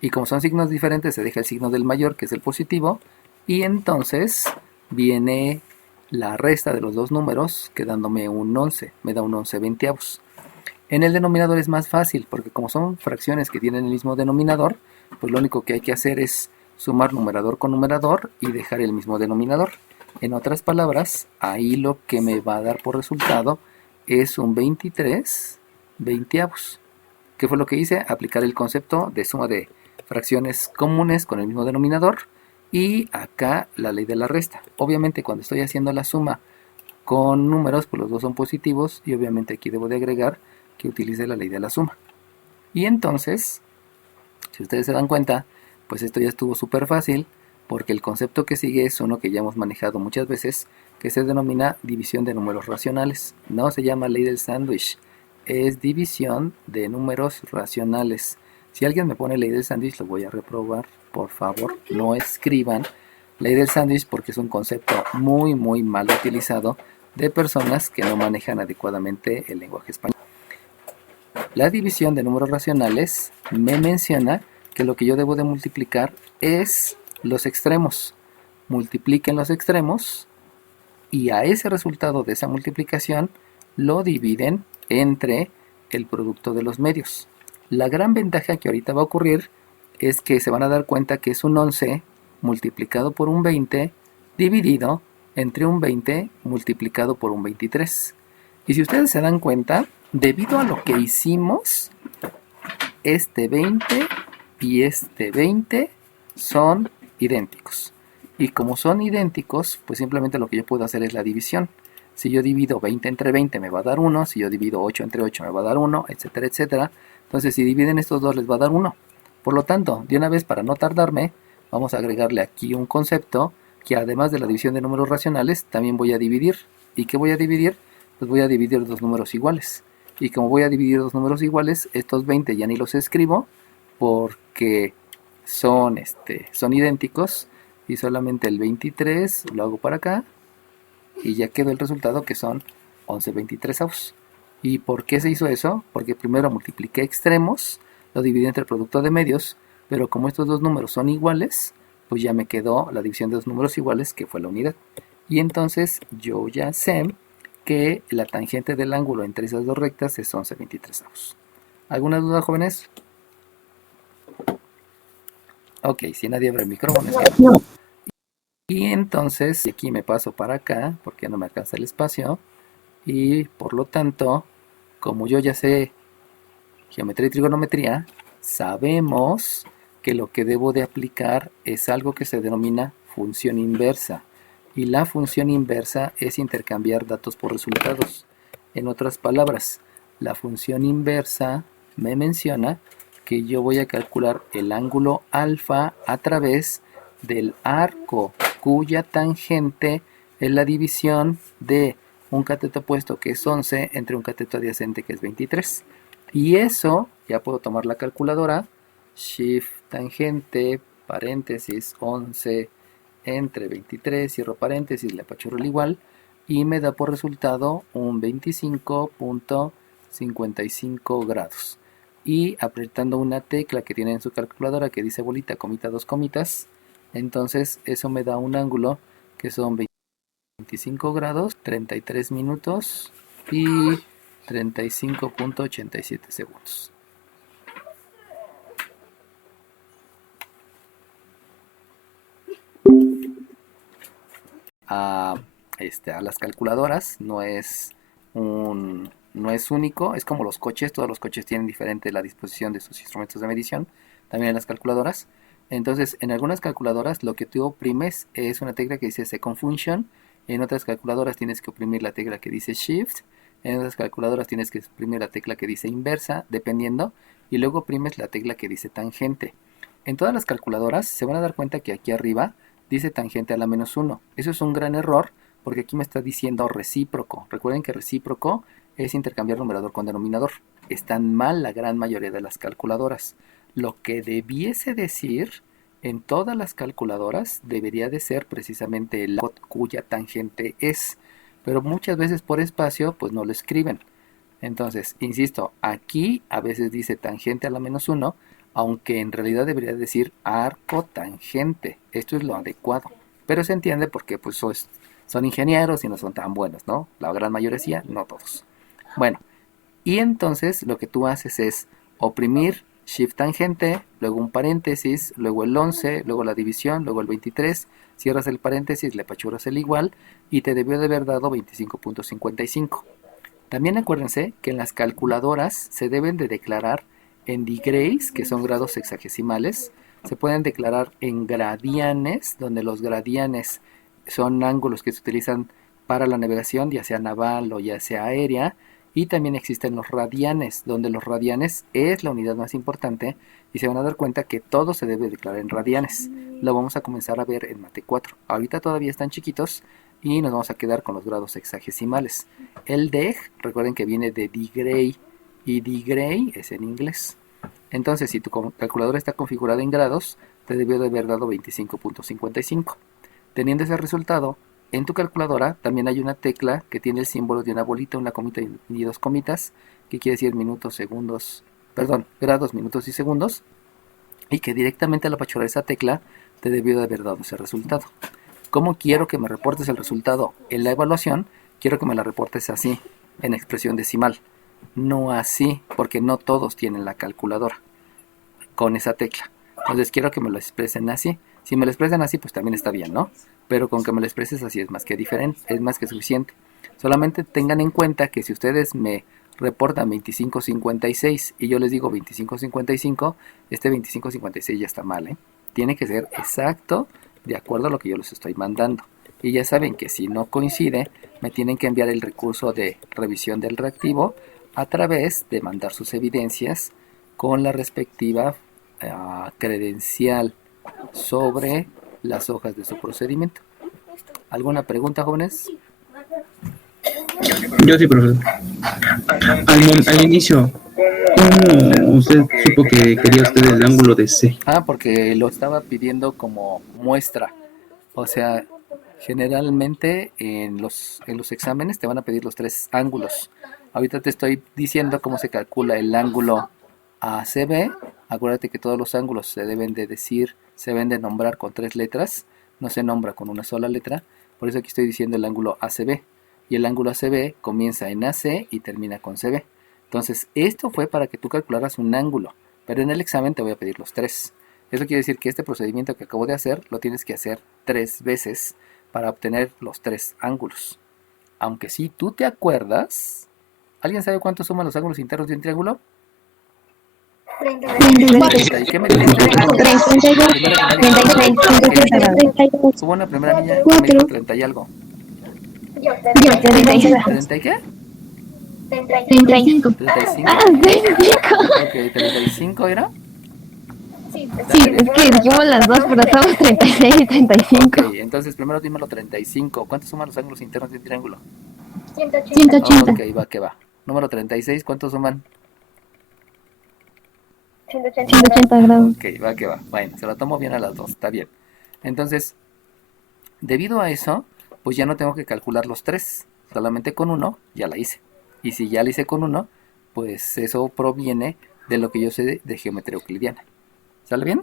Y como son signos diferentes, se deja el signo del mayor, que es el positivo, y entonces viene la resta de los dos números, quedándome un 11, me da un 11 veinteavos. En el denominador es más fácil, porque como son fracciones que tienen el mismo denominador, pues lo único que hay que hacer es sumar numerador con numerador y dejar el mismo denominador. En otras palabras, ahí lo que me va a dar por resultado es un 23 veinteavos. ¿Qué fue lo que hice? Aplicar el concepto de suma de fracciones comunes con el mismo denominador y acá la ley de la resta. Obviamente cuando estoy haciendo la suma con números, pues los dos son positivos y obviamente aquí debo de agregar que utilice la ley de la suma. Y entonces, si ustedes se dan cuenta, pues esto ya estuvo súper fácil porque el concepto que sigue es uno que ya hemos manejado muchas veces, que se denomina división de números racionales. No se llama ley del sándwich, es división de números racionales. Si alguien me pone ley del sándwich, lo voy a reprobar. Por favor, no escriban ley del sándwich porque es un concepto muy, muy mal utilizado de personas que no manejan adecuadamente el lenguaje español. La división de números racionales me menciona que lo que yo debo de multiplicar es los extremos. Multipliquen los extremos y a ese resultado de esa multiplicación lo dividen entre el producto de los medios. La gran ventaja que ahorita va a ocurrir es que se van a dar cuenta que es un 11 multiplicado por un 20 dividido entre un 20 multiplicado por un 23. Y si ustedes se dan cuenta, debido a lo que hicimos, este 20 y este 20 son idénticos. Y como son idénticos, pues simplemente lo que yo puedo hacer es la división. Si yo divido 20 entre 20 me va a dar 1, si yo divido 8 entre 8 me va a dar 1, etcétera, etcétera. Entonces si dividen estos dos les va a dar 1. Por lo tanto, de una vez para no tardarme, vamos a agregarle aquí un concepto que además de la división de números racionales, también voy a dividir. ¿Y qué voy a dividir? Pues voy a dividir dos números iguales. Y como voy a dividir dos números iguales, estos 20 ya ni los escribo porque son idénticos. Y solamente el 23 lo hago para acá y ya quedó el resultado que son 11 23avos. ¿Y por qué se hizo eso? Porque primero multipliqué extremos, lo dividí entre el producto de medios, pero como estos dos números son iguales, pues ya me quedó la división de dos números iguales, que fue la unidad. Y entonces yo ya sé que la tangente del ángulo entre esas dos rectas es 11 23avos. ¿Alguna duda, jóvenes? Ok, si nadie abre el micrófono. No. Y entonces, aquí me paso para acá, porque ya no me alcanza el espacio. Y por lo tanto, como yo ya sé geometría y trigonometría, sabemos que lo que debo de aplicar es algo que se denomina función inversa. Y la función inversa es intercambiar datos por resultados. En otras palabras, la función inversa me menciona que yo voy a calcular el ángulo alfa a través del arco cuya tangente es la división de un cateto opuesto que es 11 entre un cateto adyacente que es 23. Y eso, ya puedo tomar la calculadora, shift tangente, paréntesis, 11 entre 23, cierro paréntesis, le apachurro el igual, y me da por resultado un 25.55 grados. Y apretando una tecla que tiene en su calculadora que dice bolita, comita, dos comitas, entonces eso me da un ángulo que son 25 grados, 33 minutos y 35.87 segundos. a las calculadoras, no es único, es como los coches, todos los coches tienen diferente la disposición de sus instrumentos de medición, también en las calculadoras. Entonces, en algunas calculadoras lo que tú oprimes es una tecla que dice Second Function, en otras calculadoras tienes que oprimir la tecla que dice Shift, en otras calculadoras tienes que oprimir la tecla que dice Inversa, dependiendo, y luego oprimes la tecla que dice Tangente. En todas las calculadoras se van a dar cuenta que aquí arriba dice tangente a la -1. Eso es un gran error porque aquí me está diciendo recíproco. Recuerden que recíproco es intercambiar numerador con denominador. Están mal la gran mayoría de las calculadoras. Lo que debiese decir en todas las calculadoras debería de ser precisamente el cuya tangente es. Pero muchas veces por espacio pues no lo escriben. Entonces, insisto, aquí a veces dice tangente a la -1, aunque en realidad debería decir arco tangente. Esto es lo adecuado. Pero se entiende porque pues son ingenieros y no son tan buenos, ¿no? La gran mayoría, no todos. Bueno, y entonces lo que tú haces es oprimir Shift tangente, luego un paréntesis, luego el 11, luego la división, luego el 23, cierras el paréntesis, le apachuras el igual y te debió de haber dado 25.55. También acuérdense que en las calculadoras se deben de declarar en degrees, que son grados sexagesimales, se pueden declarar en gradianes, donde los gradianes son ángulos que se utilizan para la navegación, ya sea naval o ya sea aérea, y también existen los radianes, donde los radianes es la unidad más importante y se van a dar cuenta que todo se debe declarar en radianes. Lo vamos a comenzar a ver en Mate 4. Ahorita todavía están chiquitos y nos vamos a quedar con los grados sexagesimales. El deg, recuerden que viene de degree y degree es en inglés. Entonces, si tu calculadora está configurada en grados, te debió de haber dado 25.55. Teniendo ese resultado, en tu calculadora también hay una tecla que tiene el símbolo de una bolita, una comita y dos comitas, que quiere decir grados, minutos y segundos, y que directamente al apachurar esa tecla te debió de haber dado ese resultado. ¿Cómo quiero que me reportes el resultado en la evaluación? Quiero que me la reportes así, en expresión decimal. No así, porque no todos tienen la calculadora con esa tecla. Entonces quiero que me lo expresen así. Si me lo expresan así, pues también está bien, ¿no? Pero con que me lo expreses así es más que diferente, es más que suficiente. Solamente tengan en cuenta que si ustedes me reportan 25.56 y yo les digo 25.55, este 25.56 ya está mal, ¿eh? Tiene que ser exacto de acuerdo a lo que yo les estoy mandando. Y ya saben que si no coincide, me tienen que enviar el recurso de revisión del reactivo a través de mandar sus evidencias con la respectiva credencial sobre las hojas de su procedimiento. ¿Alguna pregunta, jóvenes? Yo sí, profesor. Al inicio, ¿cómo usted supo que quería usted el ángulo de C? Porque lo estaba pidiendo como muestra. O sea, generalmente en los exámenes te van a pedir los 3 ángulos. Ahorita te estoy diciendo cómo se calcula el ángulo ACB. Acuérdate que todos los ángulos se deben de nombrar con 3 letras. No se nombra con una sola letra. Por eso aquí estoy diciendo el ángulo ACB. Y el ángulo ACB comienza en AC y termina con CB. Entonces, esto fue para que tú calcularas un ángulo. Pero en el examen te voy a pedir los 3. Eso quiere decir que este procedimiento que acabo de hacer lo tienes que hacer 3 veces para obtener los 3 ángulos. Aunque si tú te acuerdas, ¿alguien sabe cuánto suman los ángulos internos de un triángulo? 30. ¿Y qué me dijiste? 32. Hubo una primera niña que me dijo 30 y algo. ¿30 y qué? 35. 35. Ok, 35 era. Sí, es que dijimos las dos, pero estamos 36 y 35. Ok, entonces primero dímelo 35. ¿Cuántos suman los ángulos internos de un triángulo? 180. Ok, va que va. Número 36, ¿cuántos suman? 180 grados. Ok, va que va. Bueno, se lo tomo bien a las dos, está bien. Entonces, debido a eso, pues ya no tengo que calcular los 3. Solamente con uno ya la hice. Y si ya la hice con uno, pues eso proviene de lo que yo sé de geometría euclidiana. ¿Sale bien?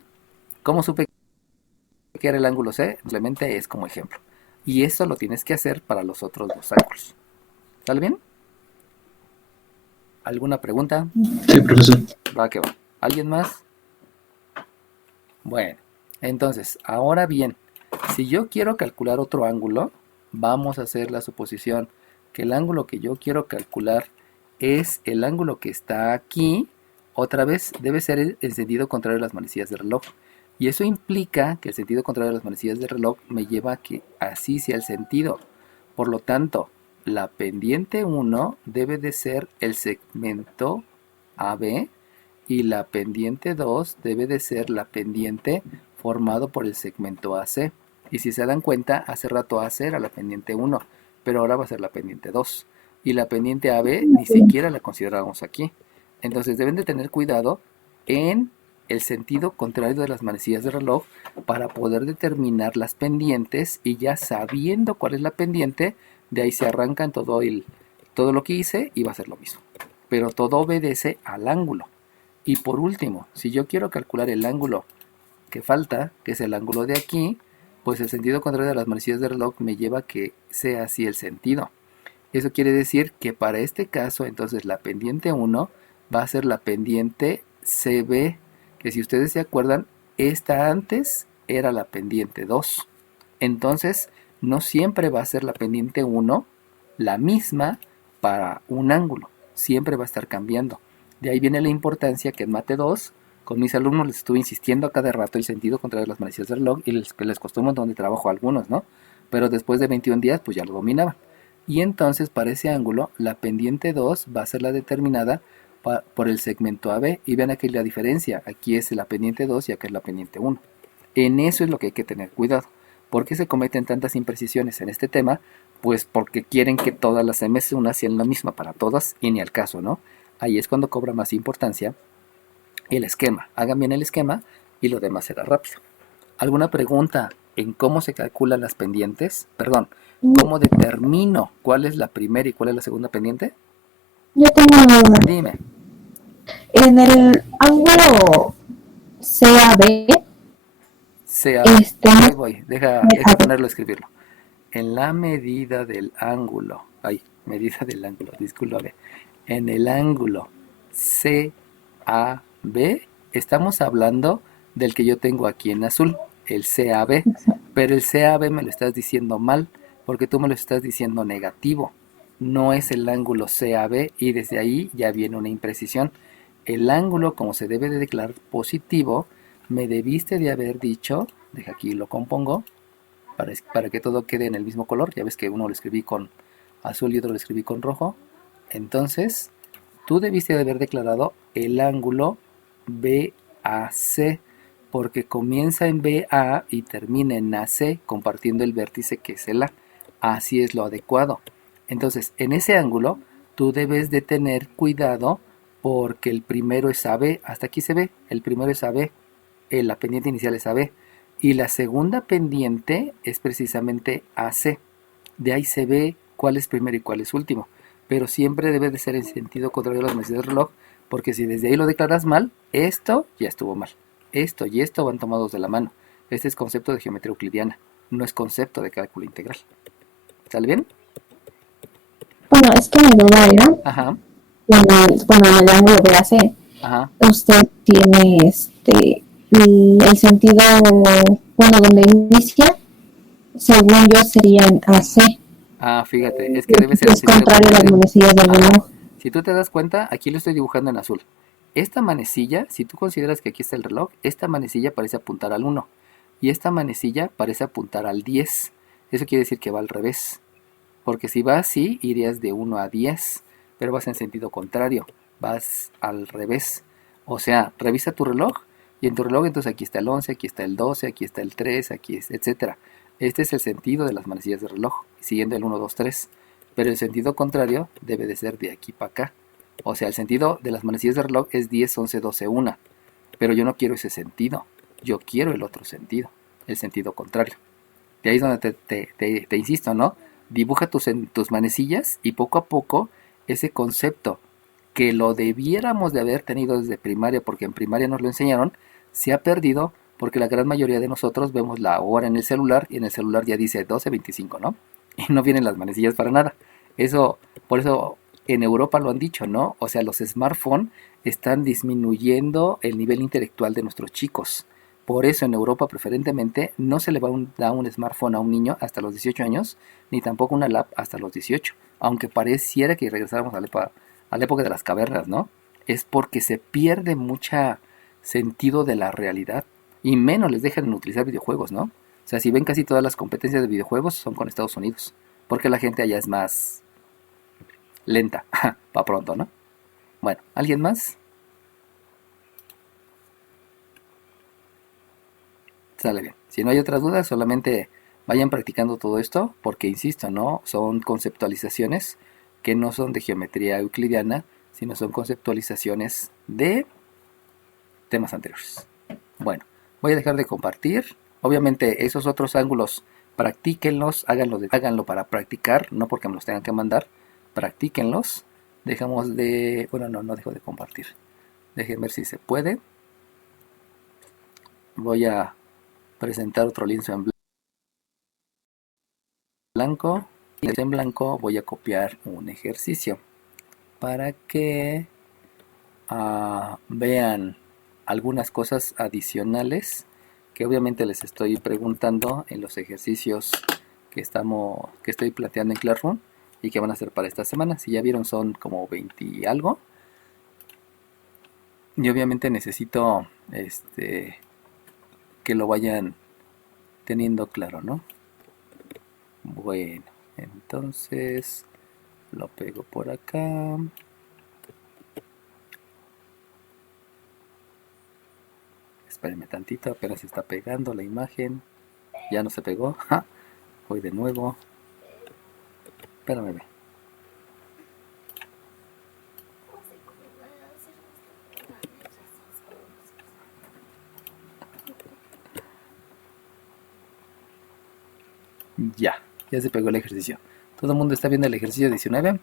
¿Cómo supe que era el ángulo C? Simplemente es como ejemplo. Y eso lo tienes que hacer para los otros 2 ángulos. ¿Sale bien? ¿Alguna pregunta? Sí, profesor. Va que va. ¿Alguien más? Bueno, entonces, ahora bien, si yo quiero calcular otro ángulo, vamos a hacer la suposición que el ángulo que yo quiero calcular es el ángulo que está aquí, otra vez debe ser el sentido contrario de las manecillas del reloj. Y eso implica que el sentido contrario de las manecillas del reloj me lleva a que así sea el sentido. Por lo tanto, la pendiente 1 debe de ser el segmento AB y la pendiente 2 debe de ser la pendiente formado por el segmento AC. Y si se dan cuenta, hace rato AC era la pendiente 1, pero ahora va a ser la pendiente 2. Y la pendiente AB ni siquiera la consideramos aquí. Entonces deben de tener cuidado en el sentido contrario de las manecillas de reloj para poder determinar las pendientes, y ya sabiendo cuál es la pendiente, de ahí se arrancan todo lo que hice y va a ser lo mismo. Pero todo obedece al ángulo. Y por último, si yo quiero calcular el ángulo que falta, que es el ángulo de aquí, pues el sentido contrario de las manecillas de reloj me lleva a que sea así el sentido. Eso quiere decir que para este caso, entonces la pendiente 1 va a ser la pendiente CB, que si ustedes se acuerdan, esta antes era la pendiente 2. Entonces, no siempre va a ser la pendiente 1 la misma para un ángulo. Siempre va a estar cambiando. De ahí viene la importancia que en Mate 2, con mis alumnos les estuve insistiendo a cada rato el sentido contrario de las manecillas del reloj, y les costó un montón de trabajo a algunos, ¿no? Pero después de 21 días, pues ya lo dominaban. Y entonces, para ese ángulo, la pendiente 2 va a ser la determinada por el segmento AB. Y vean aquí la diferencia. Aquí es la pendiente 2 y acá es la pendiente 1. En eso es lo que hay que tener cuidado. ¿Por qué se cometen tantas imprecisiones en este tema? Pues porque quieren que todas las MS1 sean la misma para todas, y ni al caso, ¿no? Ahí es cuando cobra más importancia el esquema. Hagan bien el esquema y lo demás será rápido. ¿Alguna pregunta en cómo se calculan las pendientes? Perdón, ¿cómo determino cuál es la primera y cuál es la segunda pendiente? Yo tengo una duda. Dime. En el ángulo CAB, Ahí voy, deja ponerlo a escribirlo. En la medida del ángulo, discúlpame. En el ángulo CAB, estamos hablando del que yo tengo aquí en azul, el CAB, pero el CAB me lo estás diciendo mal, porque tú me lo estás diciendo negativo. No es el ángulo CAB, y desde ahí ya viene una imprecisión. El ángulo, como se debe de declarar positivo, me debiste de haber dicho, deja aquí lo compongo, para que todo quede en el mismo color. Ya ves que uno lo escribí con azul y otro lo escribí con rojo. Entonces, tú debiste de haber declarado el ángulo BAC, porque comienza en BA y termina en AC, compartiendo el vértice que es el A. Así es lo adecuado. Entonces, en ese ángulo, tú debes de tener cuidado, porque el primero es AB, hasta aquí se ve, el primero es AB, la pendiente inicial es AB, y la segunda pendiente es precisamente AC. De ahí se ve cuál es primero y cuál es último, pero siempre debe de ser en sentido contrario a las manecillas del reloj, porque si desde ahí lo declaras mal, esto ya estuvo mal. Esto y esto van tomados de la mano. Este es concepto de geometría euclidiana, no es concepto de cálculo integral. ¿Sale bien? Bueno, es que mi duda era, Ajá. en el ángulo BAC, Ajá. usted tiene el sentido, donde inicia, según yo, sería en AC. Fíjate, es que debe ser es contrario a las manecillas del reloj. Si tú te das cuenta, aquí lo estoy dibujando en azul. Esta manecilla, si tú consideras que aquí está el reloj, esta manecilla parece apuntar al 1. Y esta manecilla parece apuntar al 10. Eso quiere decir que va al revés. Porque si va así, irías de 1 a 10. Pero vas en sentido contrario. Vas al revés. O sea, revisa tu reloj. Y en tu reloj entonces aquí está el 11, aquí está el 12, aquí está el 3, aquí es, etc. Este es el sentido de las manecillas de reloj, siguiendo el 1, 2, 3. Pero el sentido contrario debe de ser de aquí para acá. O sea, el sentido de las manecillas de reloj es 10, 11, 12, 1. Pero yo no quiero ese sentido. Yo quiero el otro sentido, el sentido contrario. De ahí es donde te insisto, ¿no? Dibuja tus manecillas y poco a poco ese concepto que lo debiéramos de haber tenido desde primaria, porque en primaria nos lo enseñaron, se ha perdido porque la gran mayoría de nosotros vemos la hora en el celular y en el celular ya dice 12:25, ¿no? Y no vienen las manecillas para nada. Por eso en Europa lo han dicho, ¿no? O sea, los smartphones están disminuyendo el nivel intelectual de nuestros chicos, Por eso en Europa preferentemente no se le da un smartphone a un niño hasta los 18 años, ni tampoco una lap hasta los 18. Aunque pareciera que regresáramos a la época de las cavernas, ¿no? Es porque se pierde mucho sentido de la realidad y menos les dejan utilizar videojuegos, ¿no? O sea, si ven casi todas las competencias de videojuegos son con Estados Unidos, porque la gente allá es más lenta, para pronto, ¿no? Bueno, ¿alguien más? Sale bien. Si no hay otras dudas, solamente vayan practicando todo esto, porque insisto, ¿no? Son conceptualizaciones que no son de geometría euclidiana, sino son conceptualizaciones de temas anteriores. Bueno, voy a dejar de compartir. Obviamente esos otros ángulos, practíquenlos, háganlo para practicar, no porque me los tengan que mandar, practíquenlos. Dejamos de... Bueno, no dejo de compartir. Dejen ver si se puede. Voy a presentar otro lienzo en blanco. Y en blanco voy a copiar un ejercicio para que vean algunas cosas adicionales que obviamente les estoy preguntando en los ejercicios que estoy planteando en Classroom y que van a ser para esta semana. Si ya vieron, son como 20 y algo. Y obviamente necesito que lo vayan teniendo claro, ¿no? Bueno, entonces lo pego por acá. Espérenme tantito, apenas se está pegando la imagen. Ya no se pegó. ¡Ja! Voy de nuevo. Espérame. Ya se pegó el ejercicio. ¿Todo el mundo está viendo el ejercicio 19?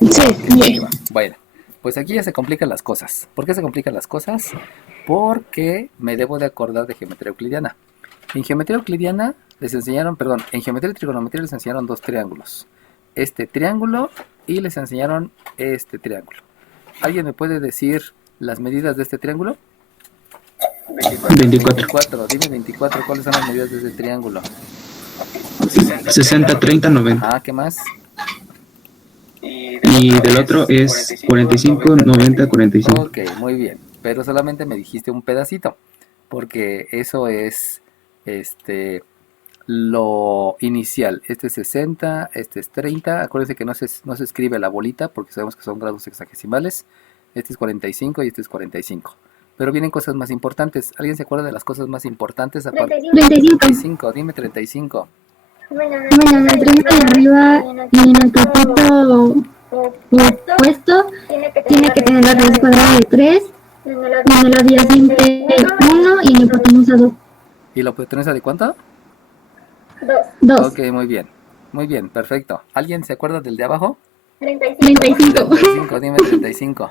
Sí. Bueno, pues aquí ya se complican las cosas. ¿Por qué se complican las cosas? Porque me debo de acordar de geometría euclidiana. En geometría euclidiana en geometría y trigonometría les enseñaron dos triángulos. Este triángulo y les enseñaron este triángulo. ¿Alguien me puede decir las medidas de este triángulo? 24. Dime 24, ¿cuáles son las medidas de este triángulo? 60, 30, 90. ¿Qué más? Y del otro es 45, 90, 45. Ok, muy bien. Pero solamente me dijiste un pedacito. Porque eso es lo inicial. Este es 60, este es 30. Acuérdense que no se escribe la bolita porque sabemos que son grados sexagesimales. Este es 45 y este es 45. Pero vienen cosas más importantes. ¿Alguien se acuerda de las cosas más importantes? 35. Dime 35. Bueno, en el tronco de arriba y en el capítulo opuesto tiene que tener la raíz cuadrada de 3, en el adyacente 1 y en la hipotenusa 2. ¿Y la hipotenusa de cuánto? 2. Ok, muy bien. Muy bien, perfecto. ¿Alguien se acuerda del de abajo? 35. Dime 35.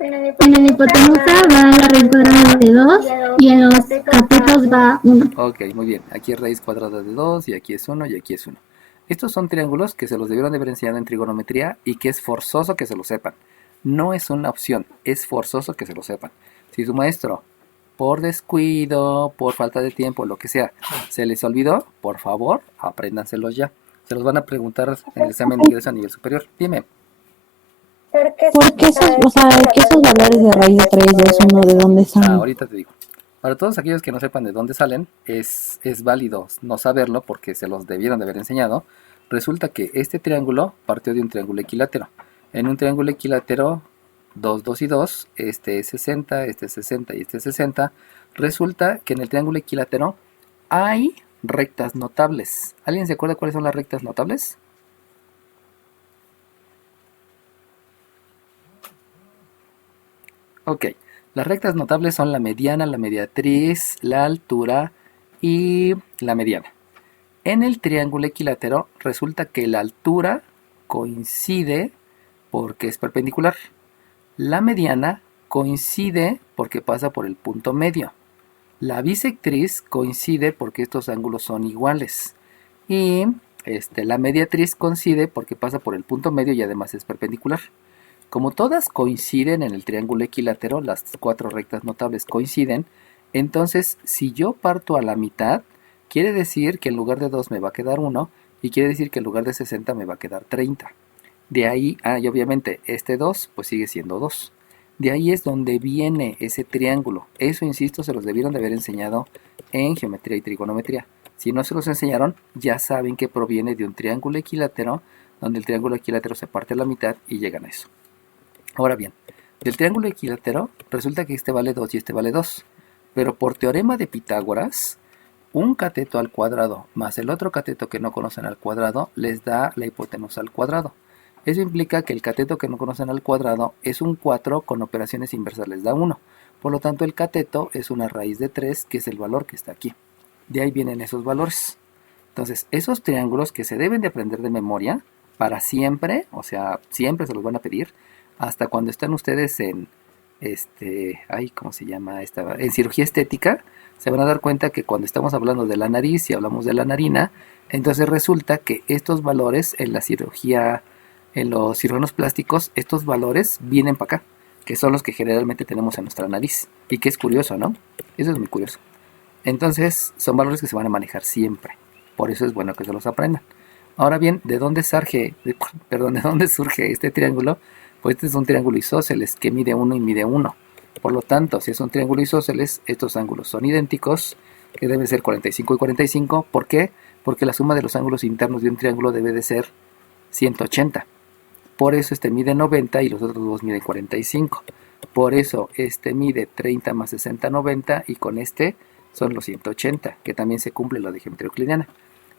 En la hipotenusa va la raíz cuadrada de 2 y en los capitos va 1. Ok, muy bien. Aquí es raíz cuadrada de 2 y aquí es 1 y aquí es 1. Estos son triángulos que se los debieron de haber enseñado en trigonometría y que es forzoso que se lo sepan. No es una opción, es forzoso que se lo sepan. Si su maestro, por descuido, por falta de tiempo, lo que sea, se les olvidó, por favor, apréndanselos ya. Se los van a preguntar en el examen de ingreso a nivel superior. Dime. Porque esos valores de raíz de 3 y 2, ¿1 de dónde salen? Ahorita te digo. Para todos aquellos que no sepan de dónde salen, es válido no saberlo porque se los debieron de haber enseñado. Resulta que este triángulo partió de un triángulo equilátero. En un triángulo equilátero, 2, 2 y 2, este es 60, este es 60 y este es 60. Resulta que en el triángulo equilátero hay rectas notables. ¿Alguien se acuerda cuáles son las rectas notables? Ok, las rectas notables son la mediana, la mediatriz, la altura y la mediana. En el triángulo equilátero resulta que la altura coincide porque es perpendicular. La mediana coincide porque pasa por el punto medio. La bisectriz coincide porque estos ángulos son iguales. Y la mediatriz coincide porque pasa por el punto medio y además es perpendicular. Como todas coinciden en el triángulo equilátero, las 4 rectas notables coinciden, entonces si yo parto a la mitad, quiere decir que en lugar de 2 me va a quedar 1 y quiere decir que en lugar de 60 me va a quedar 30. De ahí, y obviamente este 2 pues sigue siendo 2. De ahí es donde viene ese triángulo. Eso, insisto, se los debieron de haber enseñado en geometría y trigonometría. Si no se los enseñaron, ya saben que proviene de un triángulo equilátero, donde el triángulo equilátero se parte a la mitad y llegan a eso. Ahora bien, del triángulo equilátero resulta que este vale 2 y este vale 2. Pero por teorema de Pitágoras, un cateto al cuadrado más el otro cateto que no conocen al cuadrado les da la hipotenusa al cuadrado. Eso implica que el cateto que no conocen al cuadrado es un 4 con operaciones inversas les da 1. Por lo tanto, el cateto es una raíz de 3, que es el valor que está aquí. De ahí vienen esos valores. Entonces, esos triángulos que se deben de aprender de memoria para siempre, o sea, siempre se los van a pedir, hasta cuando están ustedes en, ¿cómo se llama? En cirugía estética, se van a dar cuenta que cuando estamos hablando de la nariz y hablamos de la narina, entonces resulta que estos valores en la cirugía, en los cirujanos plásticos, estos valores vienen para acá, que son los que generalmente tenemos en nuestra nariz. Y que es curioso, ¿no? Eso es muy curioso. Entonces, son valores que se van a manejar siempre. Por eso es bueno que se los aprendan. Ahora bien, ¿de dónde surge este triángulo? Pues este es un triángulo isósceles que mide 1 y mide 1. Por lo tanto, si es un triángulo isósceles, estos ángulos son idénticos, que deben ser 45 y 45. ¿Por qué? Porque la suma de los ángulos internos de un triángulo debe de ser 180. Por eso este mide 90 y los otros dos miden 45. Por eso este mide 30 más 60, 90 y con este son los 180, que también se cumple lo de geometría euclidiana.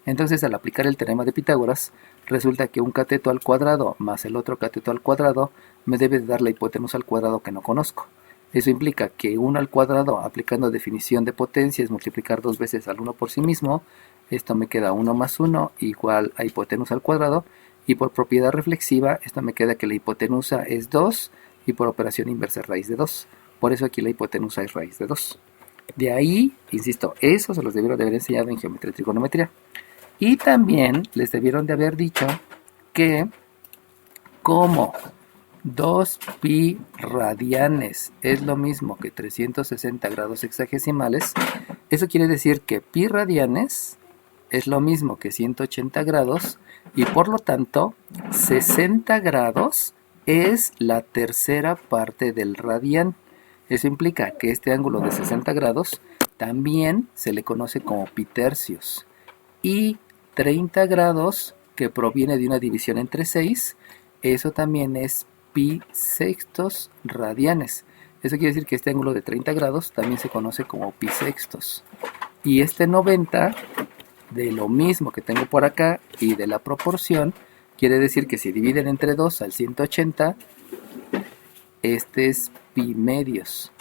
Entonces, al aplicar el teorema de Pitágoras, resulta que un cateto al cuadrado más el otro cateto al cuadrado me debe de dar la hipotenusa al cuadrado que no conozco. Eso implica que 1 al cuadrado, aplicando definición de potencia, es multiplicar 2 veces al 1 por sí mismo. Esto me queda 1 más 1 igual a hipotenusa al cuadrado. Y por propiedad reflexiva, esto me queda que la hipotenusa es 2 y por operación inversa es raíz de 2. Por eso aquí la hipotenusa es raíz de 2. De ahí, insisto, eso se los debieron de haber enseñado en geometría y trigonometría. Y también les debieron de haber dicho que como 2pi radianes es lo mismo que 360 grados sexagesimales, eso quiere decir que pi radianes es lo mismo que 180 grados y por lo tanto 60 grados es la tercera parte del radián. Eso implica que este ángulo de 60 grados también se le conoce como pi tercios. Y 30 grados, que proviene de una división entre 6, eso también es pi sextos radianes. Eso quiere decir que este ángulo de 30 grados también se conoce como pi sextos. Y este 90, de lo mismo que tengo por acá y de la proporción, quiere decir que si dividen entre 2 al 180, este es pi medios.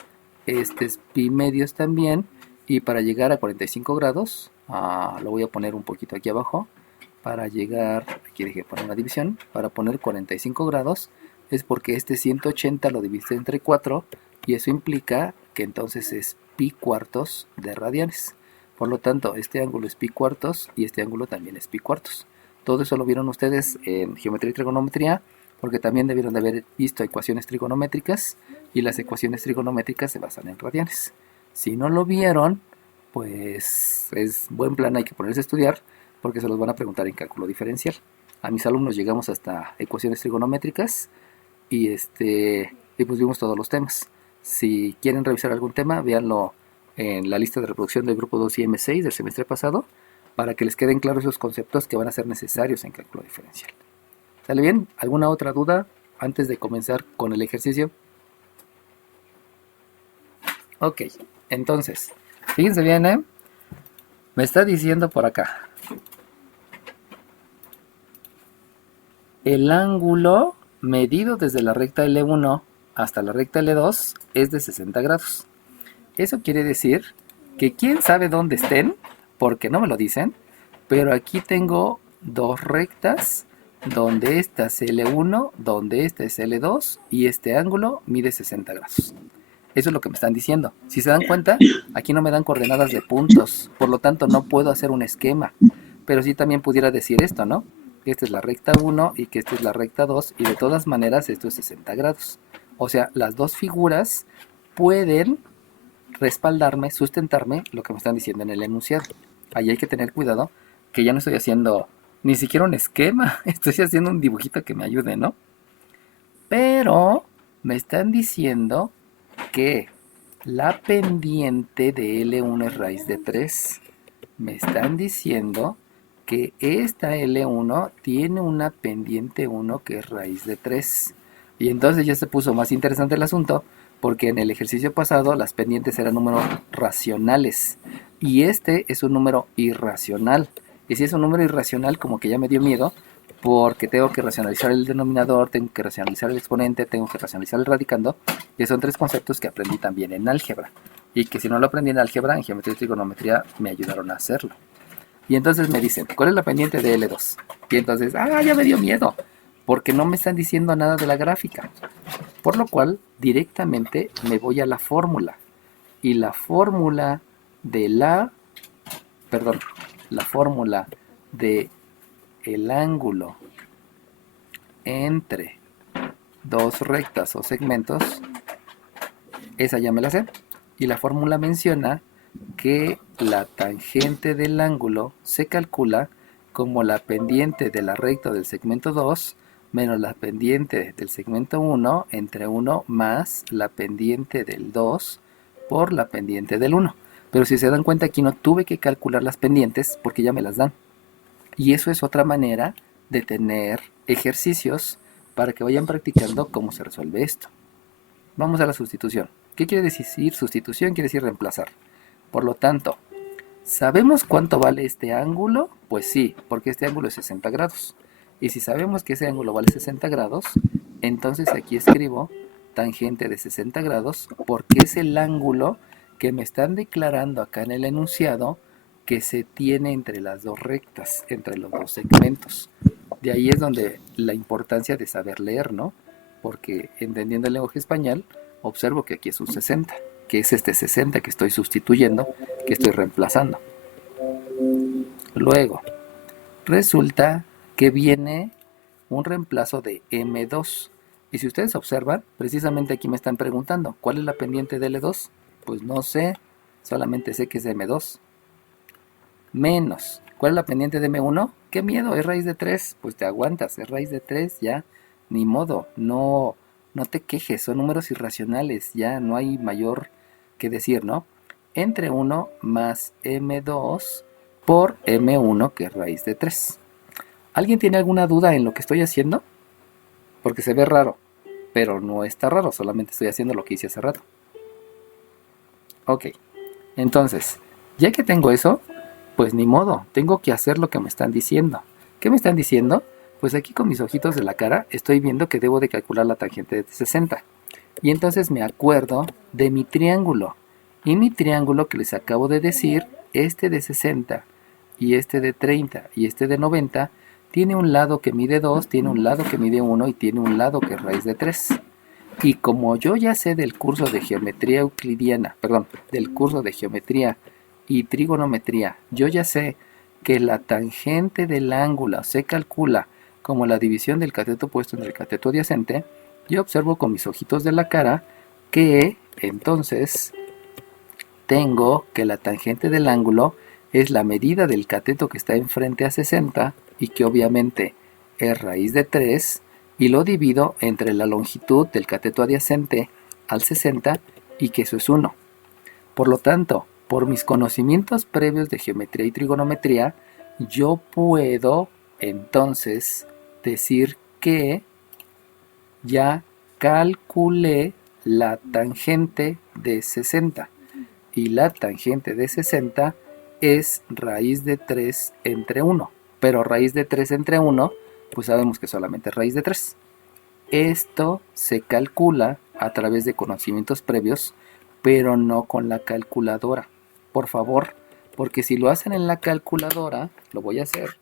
Este es pi medios también. Y para llegar a 45 grados, lo voy a poner un poquito aquí abajo. Para llegar, aquí dejé poner una división, para poner 45 grados, es porque este 180 lo divide entre 4 y eso implica que entonces es pi cuartos de radianes. Por lo tanto, este ángulo es pi cuartos y este ángulo también es pi cuartos. Todo eso lo vieron ustedes en geometría y trigonometría, porque también debieron de haber visto ecuaciones trigonométricas y las ecuaciones trigonométricas se basan en radianes. Si no lo vieron, pues es buen plan, hay que ponerse a estudiar porque se los van a preguntar en cálculo diferencial. A mis alumnos llegamos hasta ecuaciones trigonométricas y pues vimos todos los temas. Si quieren revisar algún tema, véanlo en la lista de reproducción del grupo 2 y M6 del semestre pasado para que les queden claros esos conceptos que van a ser necesarios en cálculo diferencial. ¿Sale bien? ¿Alguna otra duda antes de comenzar con el ejercicio? Ok, entonces, fíjense bien, me está diciendo por acá. El ángulo medido desde la recta L1 hasta la recta L2 es de 60 grados. Eso quiere decir que quién sabe dónde estén, porque no me lo dicen, pero aquí tengo dos rectas, donde esta es L1, donde esta es L2 y este ángulo mide 60 grados. Eso es lo que me están diciendo. Si se dan cuenta, aquí no me dan coordenadas de puntos, por lo tanto no puedo hacer un esquema, pero sí también pudiera decir esto, ¿no? que esta es la recta 1 y que esta es la recta 2, y de todas maneras esto es 60 grados. O sea, las dos figuras pueden respaldarme, sustentarme lo que me están diciendo en el enunciado. Ahí hay que tener cuidado, que ya no estoy haciendo ni siquiera un esquema, estoy haciendo un dibujito que me ayude, ¿no? Pero me están diciendo que la pendiente de L1 es raíz de 3. Me están diciendo que esta L1 tiene una pendiente 1 que es raíz de 3. Y entonces ya se puso más interesante el asunto, porque en el ejercicio pasado las pendientes eran números racionales y este es un número irracional. Y si es un número irracional, como que ya me dio miedo, porque tengo que racionalizar el denominador, tengo que racionalizar el exponente, tengo que racionalizar el radicando, que son tres conceptos que aprendí también en álgebra, y que si no lo aprendí en álgebra, en geometría y trigonometría me ayudaron a hacerlo. Y entonces me dicen, ¿cuál es la pendiente de L2? Y entonces, ya me dio miedo, porque no me están diciendo nada de la gráfica. Por lo cual, directamente me voy a la fórmula. Y la fórmula de la fórmula de el ángulo entre dos rectas o segmentos, esa ya me la sé. Y la fórmula menciona que la tangente del ángulo se calcula como la pendiente de la recta del segmento 2 menos la pendiente del segmento 1 entre 1 más la pendiente del 2 por la pendiente del 1. Pero si se dan cuenta, aquí no tuve que calcular las pendientes porque ya me las dan. Y eso es otra manera de tener ejercicios para que vayan practicando cómo se resuelve esto. Vamos a la sustitución. ¿Qué quiere decir sustitución? Quiere decir reemplazar. Por lo tanto, ¿sabemos cuánto vale este ángulo? Pues sí, porque este ángulo es 60 grados. Y si sabemos que ese ángulo vale 60 grados, entonces aquí escribo tangente de 60 grados porque es el ángulo que me están declarando acá en el enunciado que se tiene entre las dos rectas, entre los dos segmentos. De ahí es donde la importancia de saber leer, ¿no? Porque entendiendo el lenguaje español, observo que aquí es un 60, que es este 60 que estoy sustituyendo, que estoy reemplazando. Luego, resulta que viene un reemplazo de M2. Y si ustedes observan, precisamente aquí me están preguntando, ¿cuál es la pendiente de L2? Pues no sé, solamente sé que es de M2. Menos, ¿cuál es la pendiente de M1? ¡Qué miedo! Es raíz de 3. Pues te aguantas, es raíz de 3, ya, ni modo, no te quejes, son números irracionales, ya no hay mayor que decir, ¿no? Entre 1 más M2 por M1, que es raíz de 3. ¿Alguien tiene alguna duda en lo que estoy haciendo? Porque se ve raro, pero no está raro, solamente estoy haciendo lo que hice hace rato. Ok, entonces, ya que tengo eso, pues ni modo, tengo que hacer lo que me están diciendo. ¿Qué me están diciendo? Pues aquí con mis ojitos de la cara estoy viendo que debo de calcular la tangente de 60. Y entonces me acuerdo de mi triángulo. Y mi triángulo que les acabo de decir, este de 60 y este de 30 y este de 90, tiene un lado que mide 2, tiene un lado que mide 1 y tiene un lado que es raíz de 3. Y como yo ya sé del curso de geometría euclidiana, del curso de geometría y trigonometría, yo ya sé que la tangente del ángulo se calcula como la división del cateto opuesto entre el cateto adyacente. Yo observo con mis ojitos de la cara que entonces tengo que la tangente del ángulo es la medida del cateto que está enfrente a 60 y que obviamente es raíz de 3 y lo divido entre la longitud del cateto adyacente al 60 y que eso es 1. Por lo tanto, por mis conocimientos previos de geometría y trigonometría, yo puedo entonces decir que ya calculé la tangente de 60 y la tangente de 60 es raíz de 3 entre 1, pero raíz de 3 entre 1 pues sabemos que solamente es raíz de 3. Esto se calcula a través de conocimientos previos, pero no con la calculadora, por favor, porque si lo hacen en la calculadora, lo voy a hacer.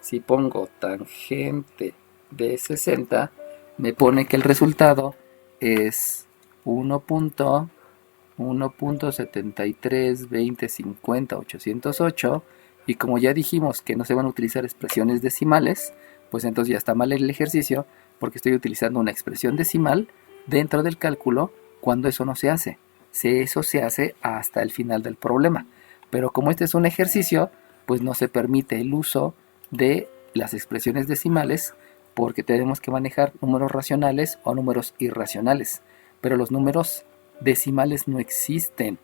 Si pongo tangente de 60, me pone que el resultado es 1.73, 20, 50, 808, y como ya dijimos que no se van a utilizar expresiones decimales, pues entonces ya está mal el ejercicio porque estoy utilizando una expresión decimal dentro del cálculo cuando eso no se hace. Eso se hace hasta el final del problema. Pero como este es un ejercicio, pues no se permite el uso de las expresiones decimales porque tenemos que manejar números racionales o números irracionales. Pero los números decimales no existen.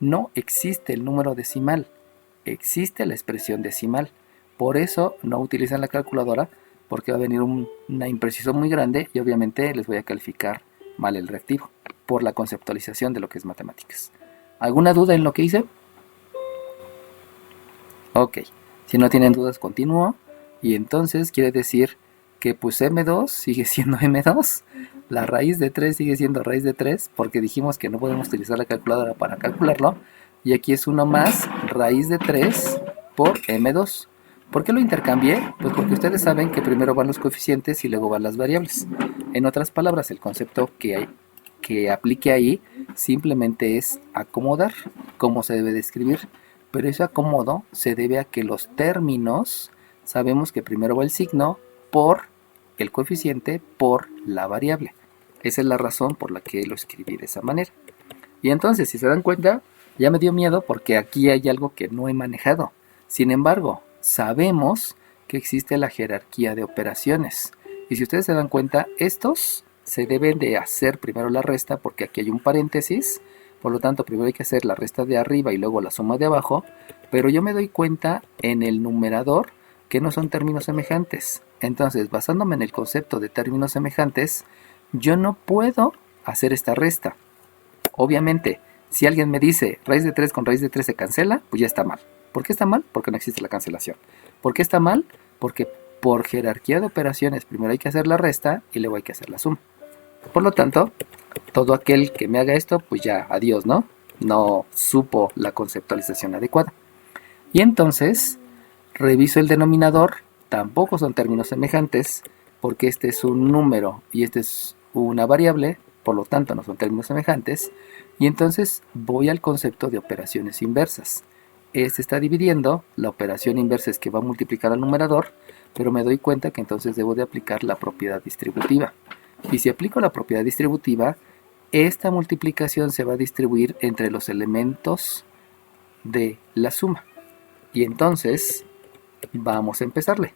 No existe el número decimal. Existe la expresión decimal. Por eso no utilizan la calculadora porque va a venir una imprecisión muy grande y obviamente les voy a calificar mal el reactivo por la conceptualización de lo que es matemáticas. ¿Alguna duda en lo que hice? Ok, si no tienen dudas continúo y entonces quiere decir que pues M2 sigue siendo M2, la raíz de 3 sigue siendo raíz de 3 porque dijimos que no podemos utilizar la calculadora para calcularlo y aquí es 1 más raíz de 3 por M2. ¿Por qué lo intercambié? Pues porque ustedes saben que primero van los coeficientes y luego van las variables. En otras palabras, el concepto que aplique ahí simplemente es acomodar cómo se debe de escribir. Pero ese acomodo se debe a que los términos, sabemos que primero va el signo por el coeficiente por la variable. Esa es la razón por la que lo escribí de esa manera. Y entonces, si se dan cuenta, ya me dio miedo porque aquí hay algo que no he manejado. Sin embargo, sabemos que existe la jerarquía de operaciones. Y si ustedes se dan cuenta, estos se deben de hacer primero la resta porque aquí hay un paréntesis. Por lo tanto, primero hay que hacer la resta de arriba y luego la suma de abajo. Pero yo me doy cuenta en el numerador que no son términos semejantes. Entonces, basándome en el concepto de términos semejantes, yo no puedo hacer esta resta. Obviamente, si alguien me dice raíz de 3 con raíz de 3 se cancela, pues ya está mal. ¿Por qué está mal? Porque no existe la cancelación. ¿Por qué está mal? Porque por jerarquía de operaciones primero hay que hacer la resta y luego hay que hacer la suma. Por lo tanto, todo aquel que me haga esto, pues ya, adiós, ¿no? No supo la conceptualización adecuada. Y entonces, reviso el denominador, tampoco son términos semejantes, porque este es un número y este es una variable, por lo tanto no son términos semejantes. Y entonces voy al concepto de operaciones inversas. Este está dividiendo, la operación inversa es que va a multiplicar al numerador, pero me doy cuenta que entonces debo de aplicar la propiedad distributiva. Y si aplico la propiedad distributiva, esta multiplicación se va a distribuir entre los elementos de la suma. Y entonces, vamos a empezarle.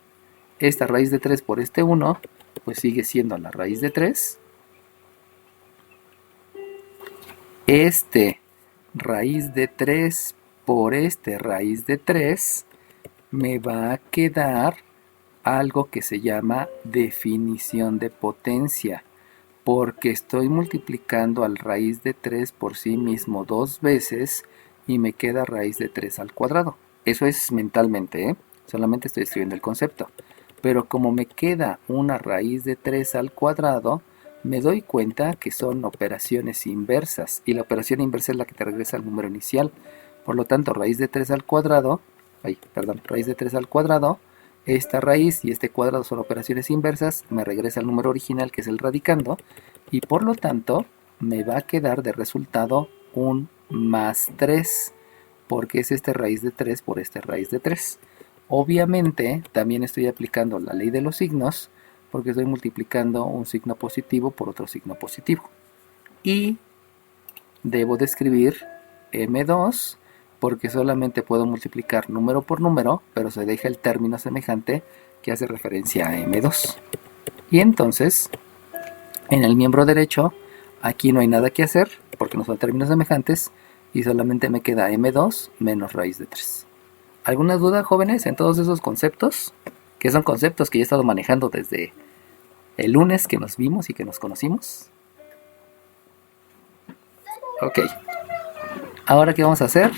Esta raíz de 3 por este 1, pues sigue siendo la raíz de 3. Este raíz de 3 por este raíz de 3 me va a quedar algo que se llama definición de potencia, porque estoy multiplicando al raíz de 3 por sí mismo 2 veces y me queda raíz de 3 al cuadrado. Eso es mentalmente, solamente estoy escribiendo el concepto. Pero como me queda una raíz de 3 al cuadrado, me doy cuenta que son operaciones inversas y la operación inversa es la que te regresa al número inicial. Por lo tanto, raíz de 3 al cuadrado, raíz de 3 al cuadrado, esta raíz y este cuadrado son operaciones inversas, me regresa al número original que es el radicando y por lo tanto me va a quedar de resultado un más 3 porque es este raíz de 3 por este raíz de 3. Obviamente también estoy aplicando la ley de los signos porque estoy multiplicando un signo positivo por otro signo positivo. Y debo de escribir M2 porque solamente puedo multiplicar número por número, pero se deja el término semejante que hace referencia a M2. Y entonces, en el miembro derecho, aquí no hay nada que hacer porque no son términos semejantes y solamente me queda M2 menos raíz de 3. ¿Alguna duda, jóvenes, en todos esos conceptos? Que son conceptos que ya he estado manejando desde el lunes que nos vimos y que nos conocimos. Ok. Ahora, ¿qué vamos a hacer?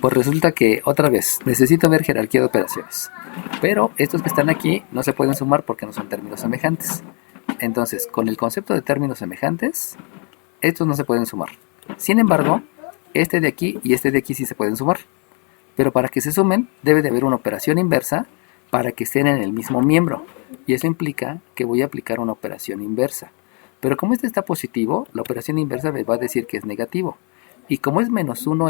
Pues resulta que, otra vez, necesito ver jerarquía de operaciones. Pero estos que están aquí no se pueden sumar porque no son términos semejantes. Entonces, con el concepto de términos semejantes, estos no se pueden sumar. Sin embargo, este de aquí y este de aquí sí se pueden sumar. Pero para que se sumen, debe de haber una operación inversa para que estén en el mismo miembro. Y eso implica que voy a aplicar una operación inversa. Pero como este está positivo, la operación inversa me va a decir que es negativo. Y como es menos 1,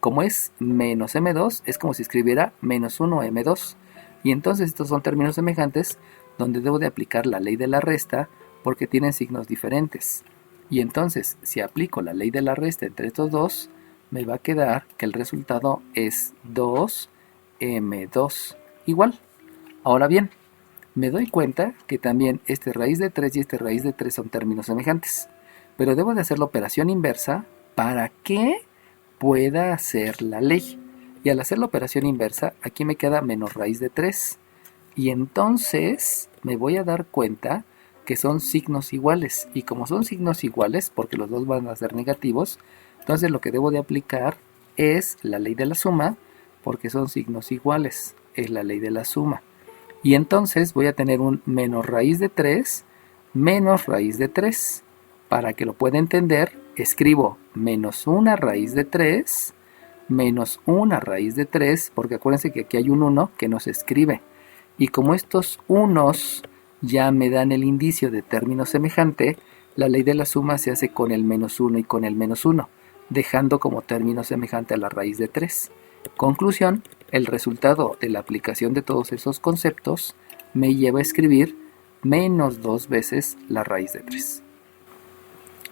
como es menos M2, es como si escribiera menos 1 M2. Y entonces estos son términos semejantes donde debo de aplicar la ley de la resta porque tienen signos diferentes. Y entonces, si aplico la ley de la resta entre estos dos, me va a quedar que el resultado es 2m2 igual. Ahora bien, me doy cuenta que también este raíz de 3 y este raíz de 3 son términos semejantes. Pero debo de hacer la operación inversa para que pueda hacer la ley. Y al hacer la operación inversa, aquí me queda menos raíz de 3. Y entonces me voy a dar cuenta que son signos iguales. Y como son signos iguales, porque los dos van a ser negativos, entonces lo que debo de aplicar es la ley de la suma, porque son signos iguales. Es la ley de la suma. Y entonces voy a tener un menos raíz de 3 menos raíz de 3. Para que lo pueda entender, escribo menos una raíz de 3 menos una raíz de 3, porque acuérdense que aquí hay un 1 que no se escribe. Y como estos unos ya me dan el indicio de término semejante, la ley de la suma se hace con el menos 1 y con el menos 1, dejando como término semejante a la raíz de 3. Conclusión, el resultado de la aplicación de todos esos conceptos me lleva a escribir menos 2 veces la raíz de 3.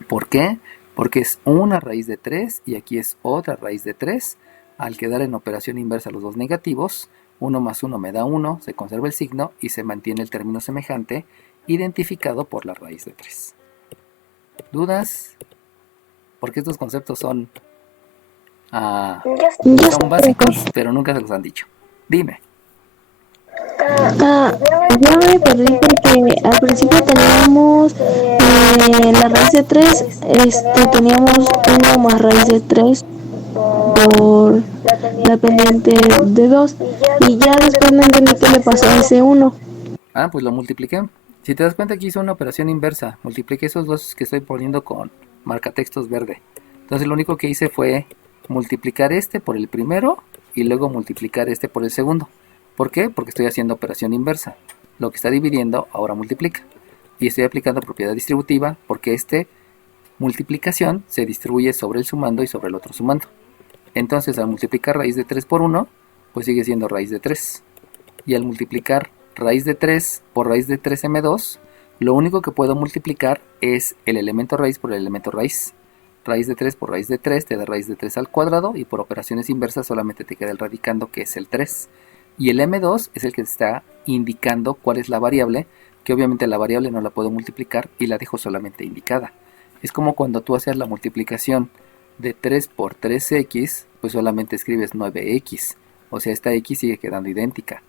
¿Por qué? Porque es una raíz de 3 y aquí es otra raíz de 3. Al quedar en operación inversa los dos negativos, 1 más 1 me da 1, se conserva el signo y se mantiene el término semejante identificado por la raíz de 3. ¿Dudas? Porque estos conceptos son básicos, pero nunca se los han dicho. Dime. Yo me perdí porque al principio teníamos la raíz de 3, teníamos 1 más raíz de 3 por la pendiente de 2 y ya después no entendí qué le pasó a ese 1. Pues lo multipliqué. Si te das cuenta, aquí hice una operación inversa. Multipliqué esos dos que estoy poniendo con marcatextos verde. Entonces lo único que hice fue multiplicar este por el primero y luego multiplicar este por el segundo. ¿Por qué? Porque estoy haciendo operación inversa. Lo que está dividiendo ahora multiplica. Y estoy aplicando propiedad distributiva porque esta multiplicación se distribuye sobre el sumando y sobre el otro sumando. Entonces al multiplicar raíz de 3 por 1, pues sigue siendo raíz de 3. Y al multiplicar raíz de 3 por raíz de 3m2, lo único que puedo multiplicar es el elemento raíz por el elemento raíz. Raíz de 3 por raíz de 3 te da raíz de 3 al cuadrado y por operaciones inversas solamente te queda el radicando que es el 3. Y el m2 es el que está indicando cuál es la variable, que obviamente la variable no la puedo multiplicar y la dejo solamente indicada. Es como cuando tú haces la multiplicación de 3 por 3x, pues solamente escribes 9x. O sea, esta x sigue quedando idéntica.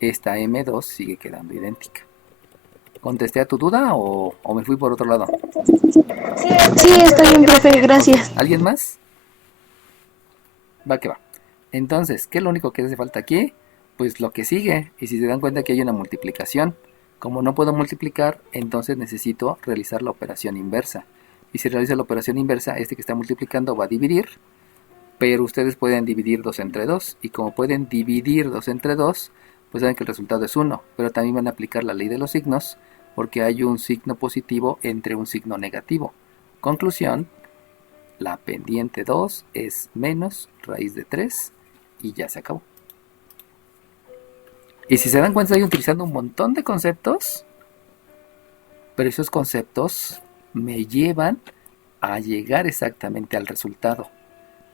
Esta m2 sigue quedando idéntica. ¿Contesté a tu duda o me fui por otro lado? Sí, está bien, profe, gracias. ¿Alguien más? Va que va. Entonces, ¿qué es lo único que hace falta aquí? Pues lo que sigue. Y si se dan cuenta que hay una multiplicación. Como no puedo multiplicar, entonces necesito realizar la operación inversa. Y si realizo la operación inversa, este que está multiplicando va a dividir. Pero ustedes pueden dividir 2 entre 2. Y como pueden dividir 2 entre 2, pues saben que el resultado es 1. Pero también van a aplicar la ley de los signos, porque hay un signo positivo entre un signo negativo. Conclusión, la pendiente 2 es menos raíz de 3 y ya se acabó. Y si se dan cuenta, estoy utilizando un montón de conceptos, pero esos conceptos me llevan a llegar exactamente al resultado.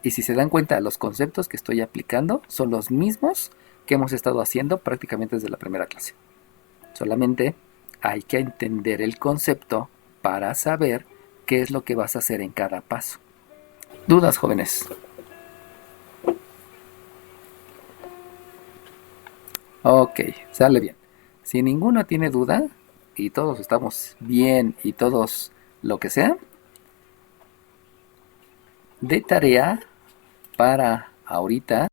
Y si se dan cuenta, los conceptos que estoy aplicando son los mismos que hemos estado haciendo prácticamente desde la primera clase. Solamente hay que entender el concepto para saber qué es lo que vas a hacer en cada paso. ¿Dudas, jóvenes? Ok, sale bien. Si ninguno tiene duda y todos estamos bien y todos lo que sea, de tarea para ahorita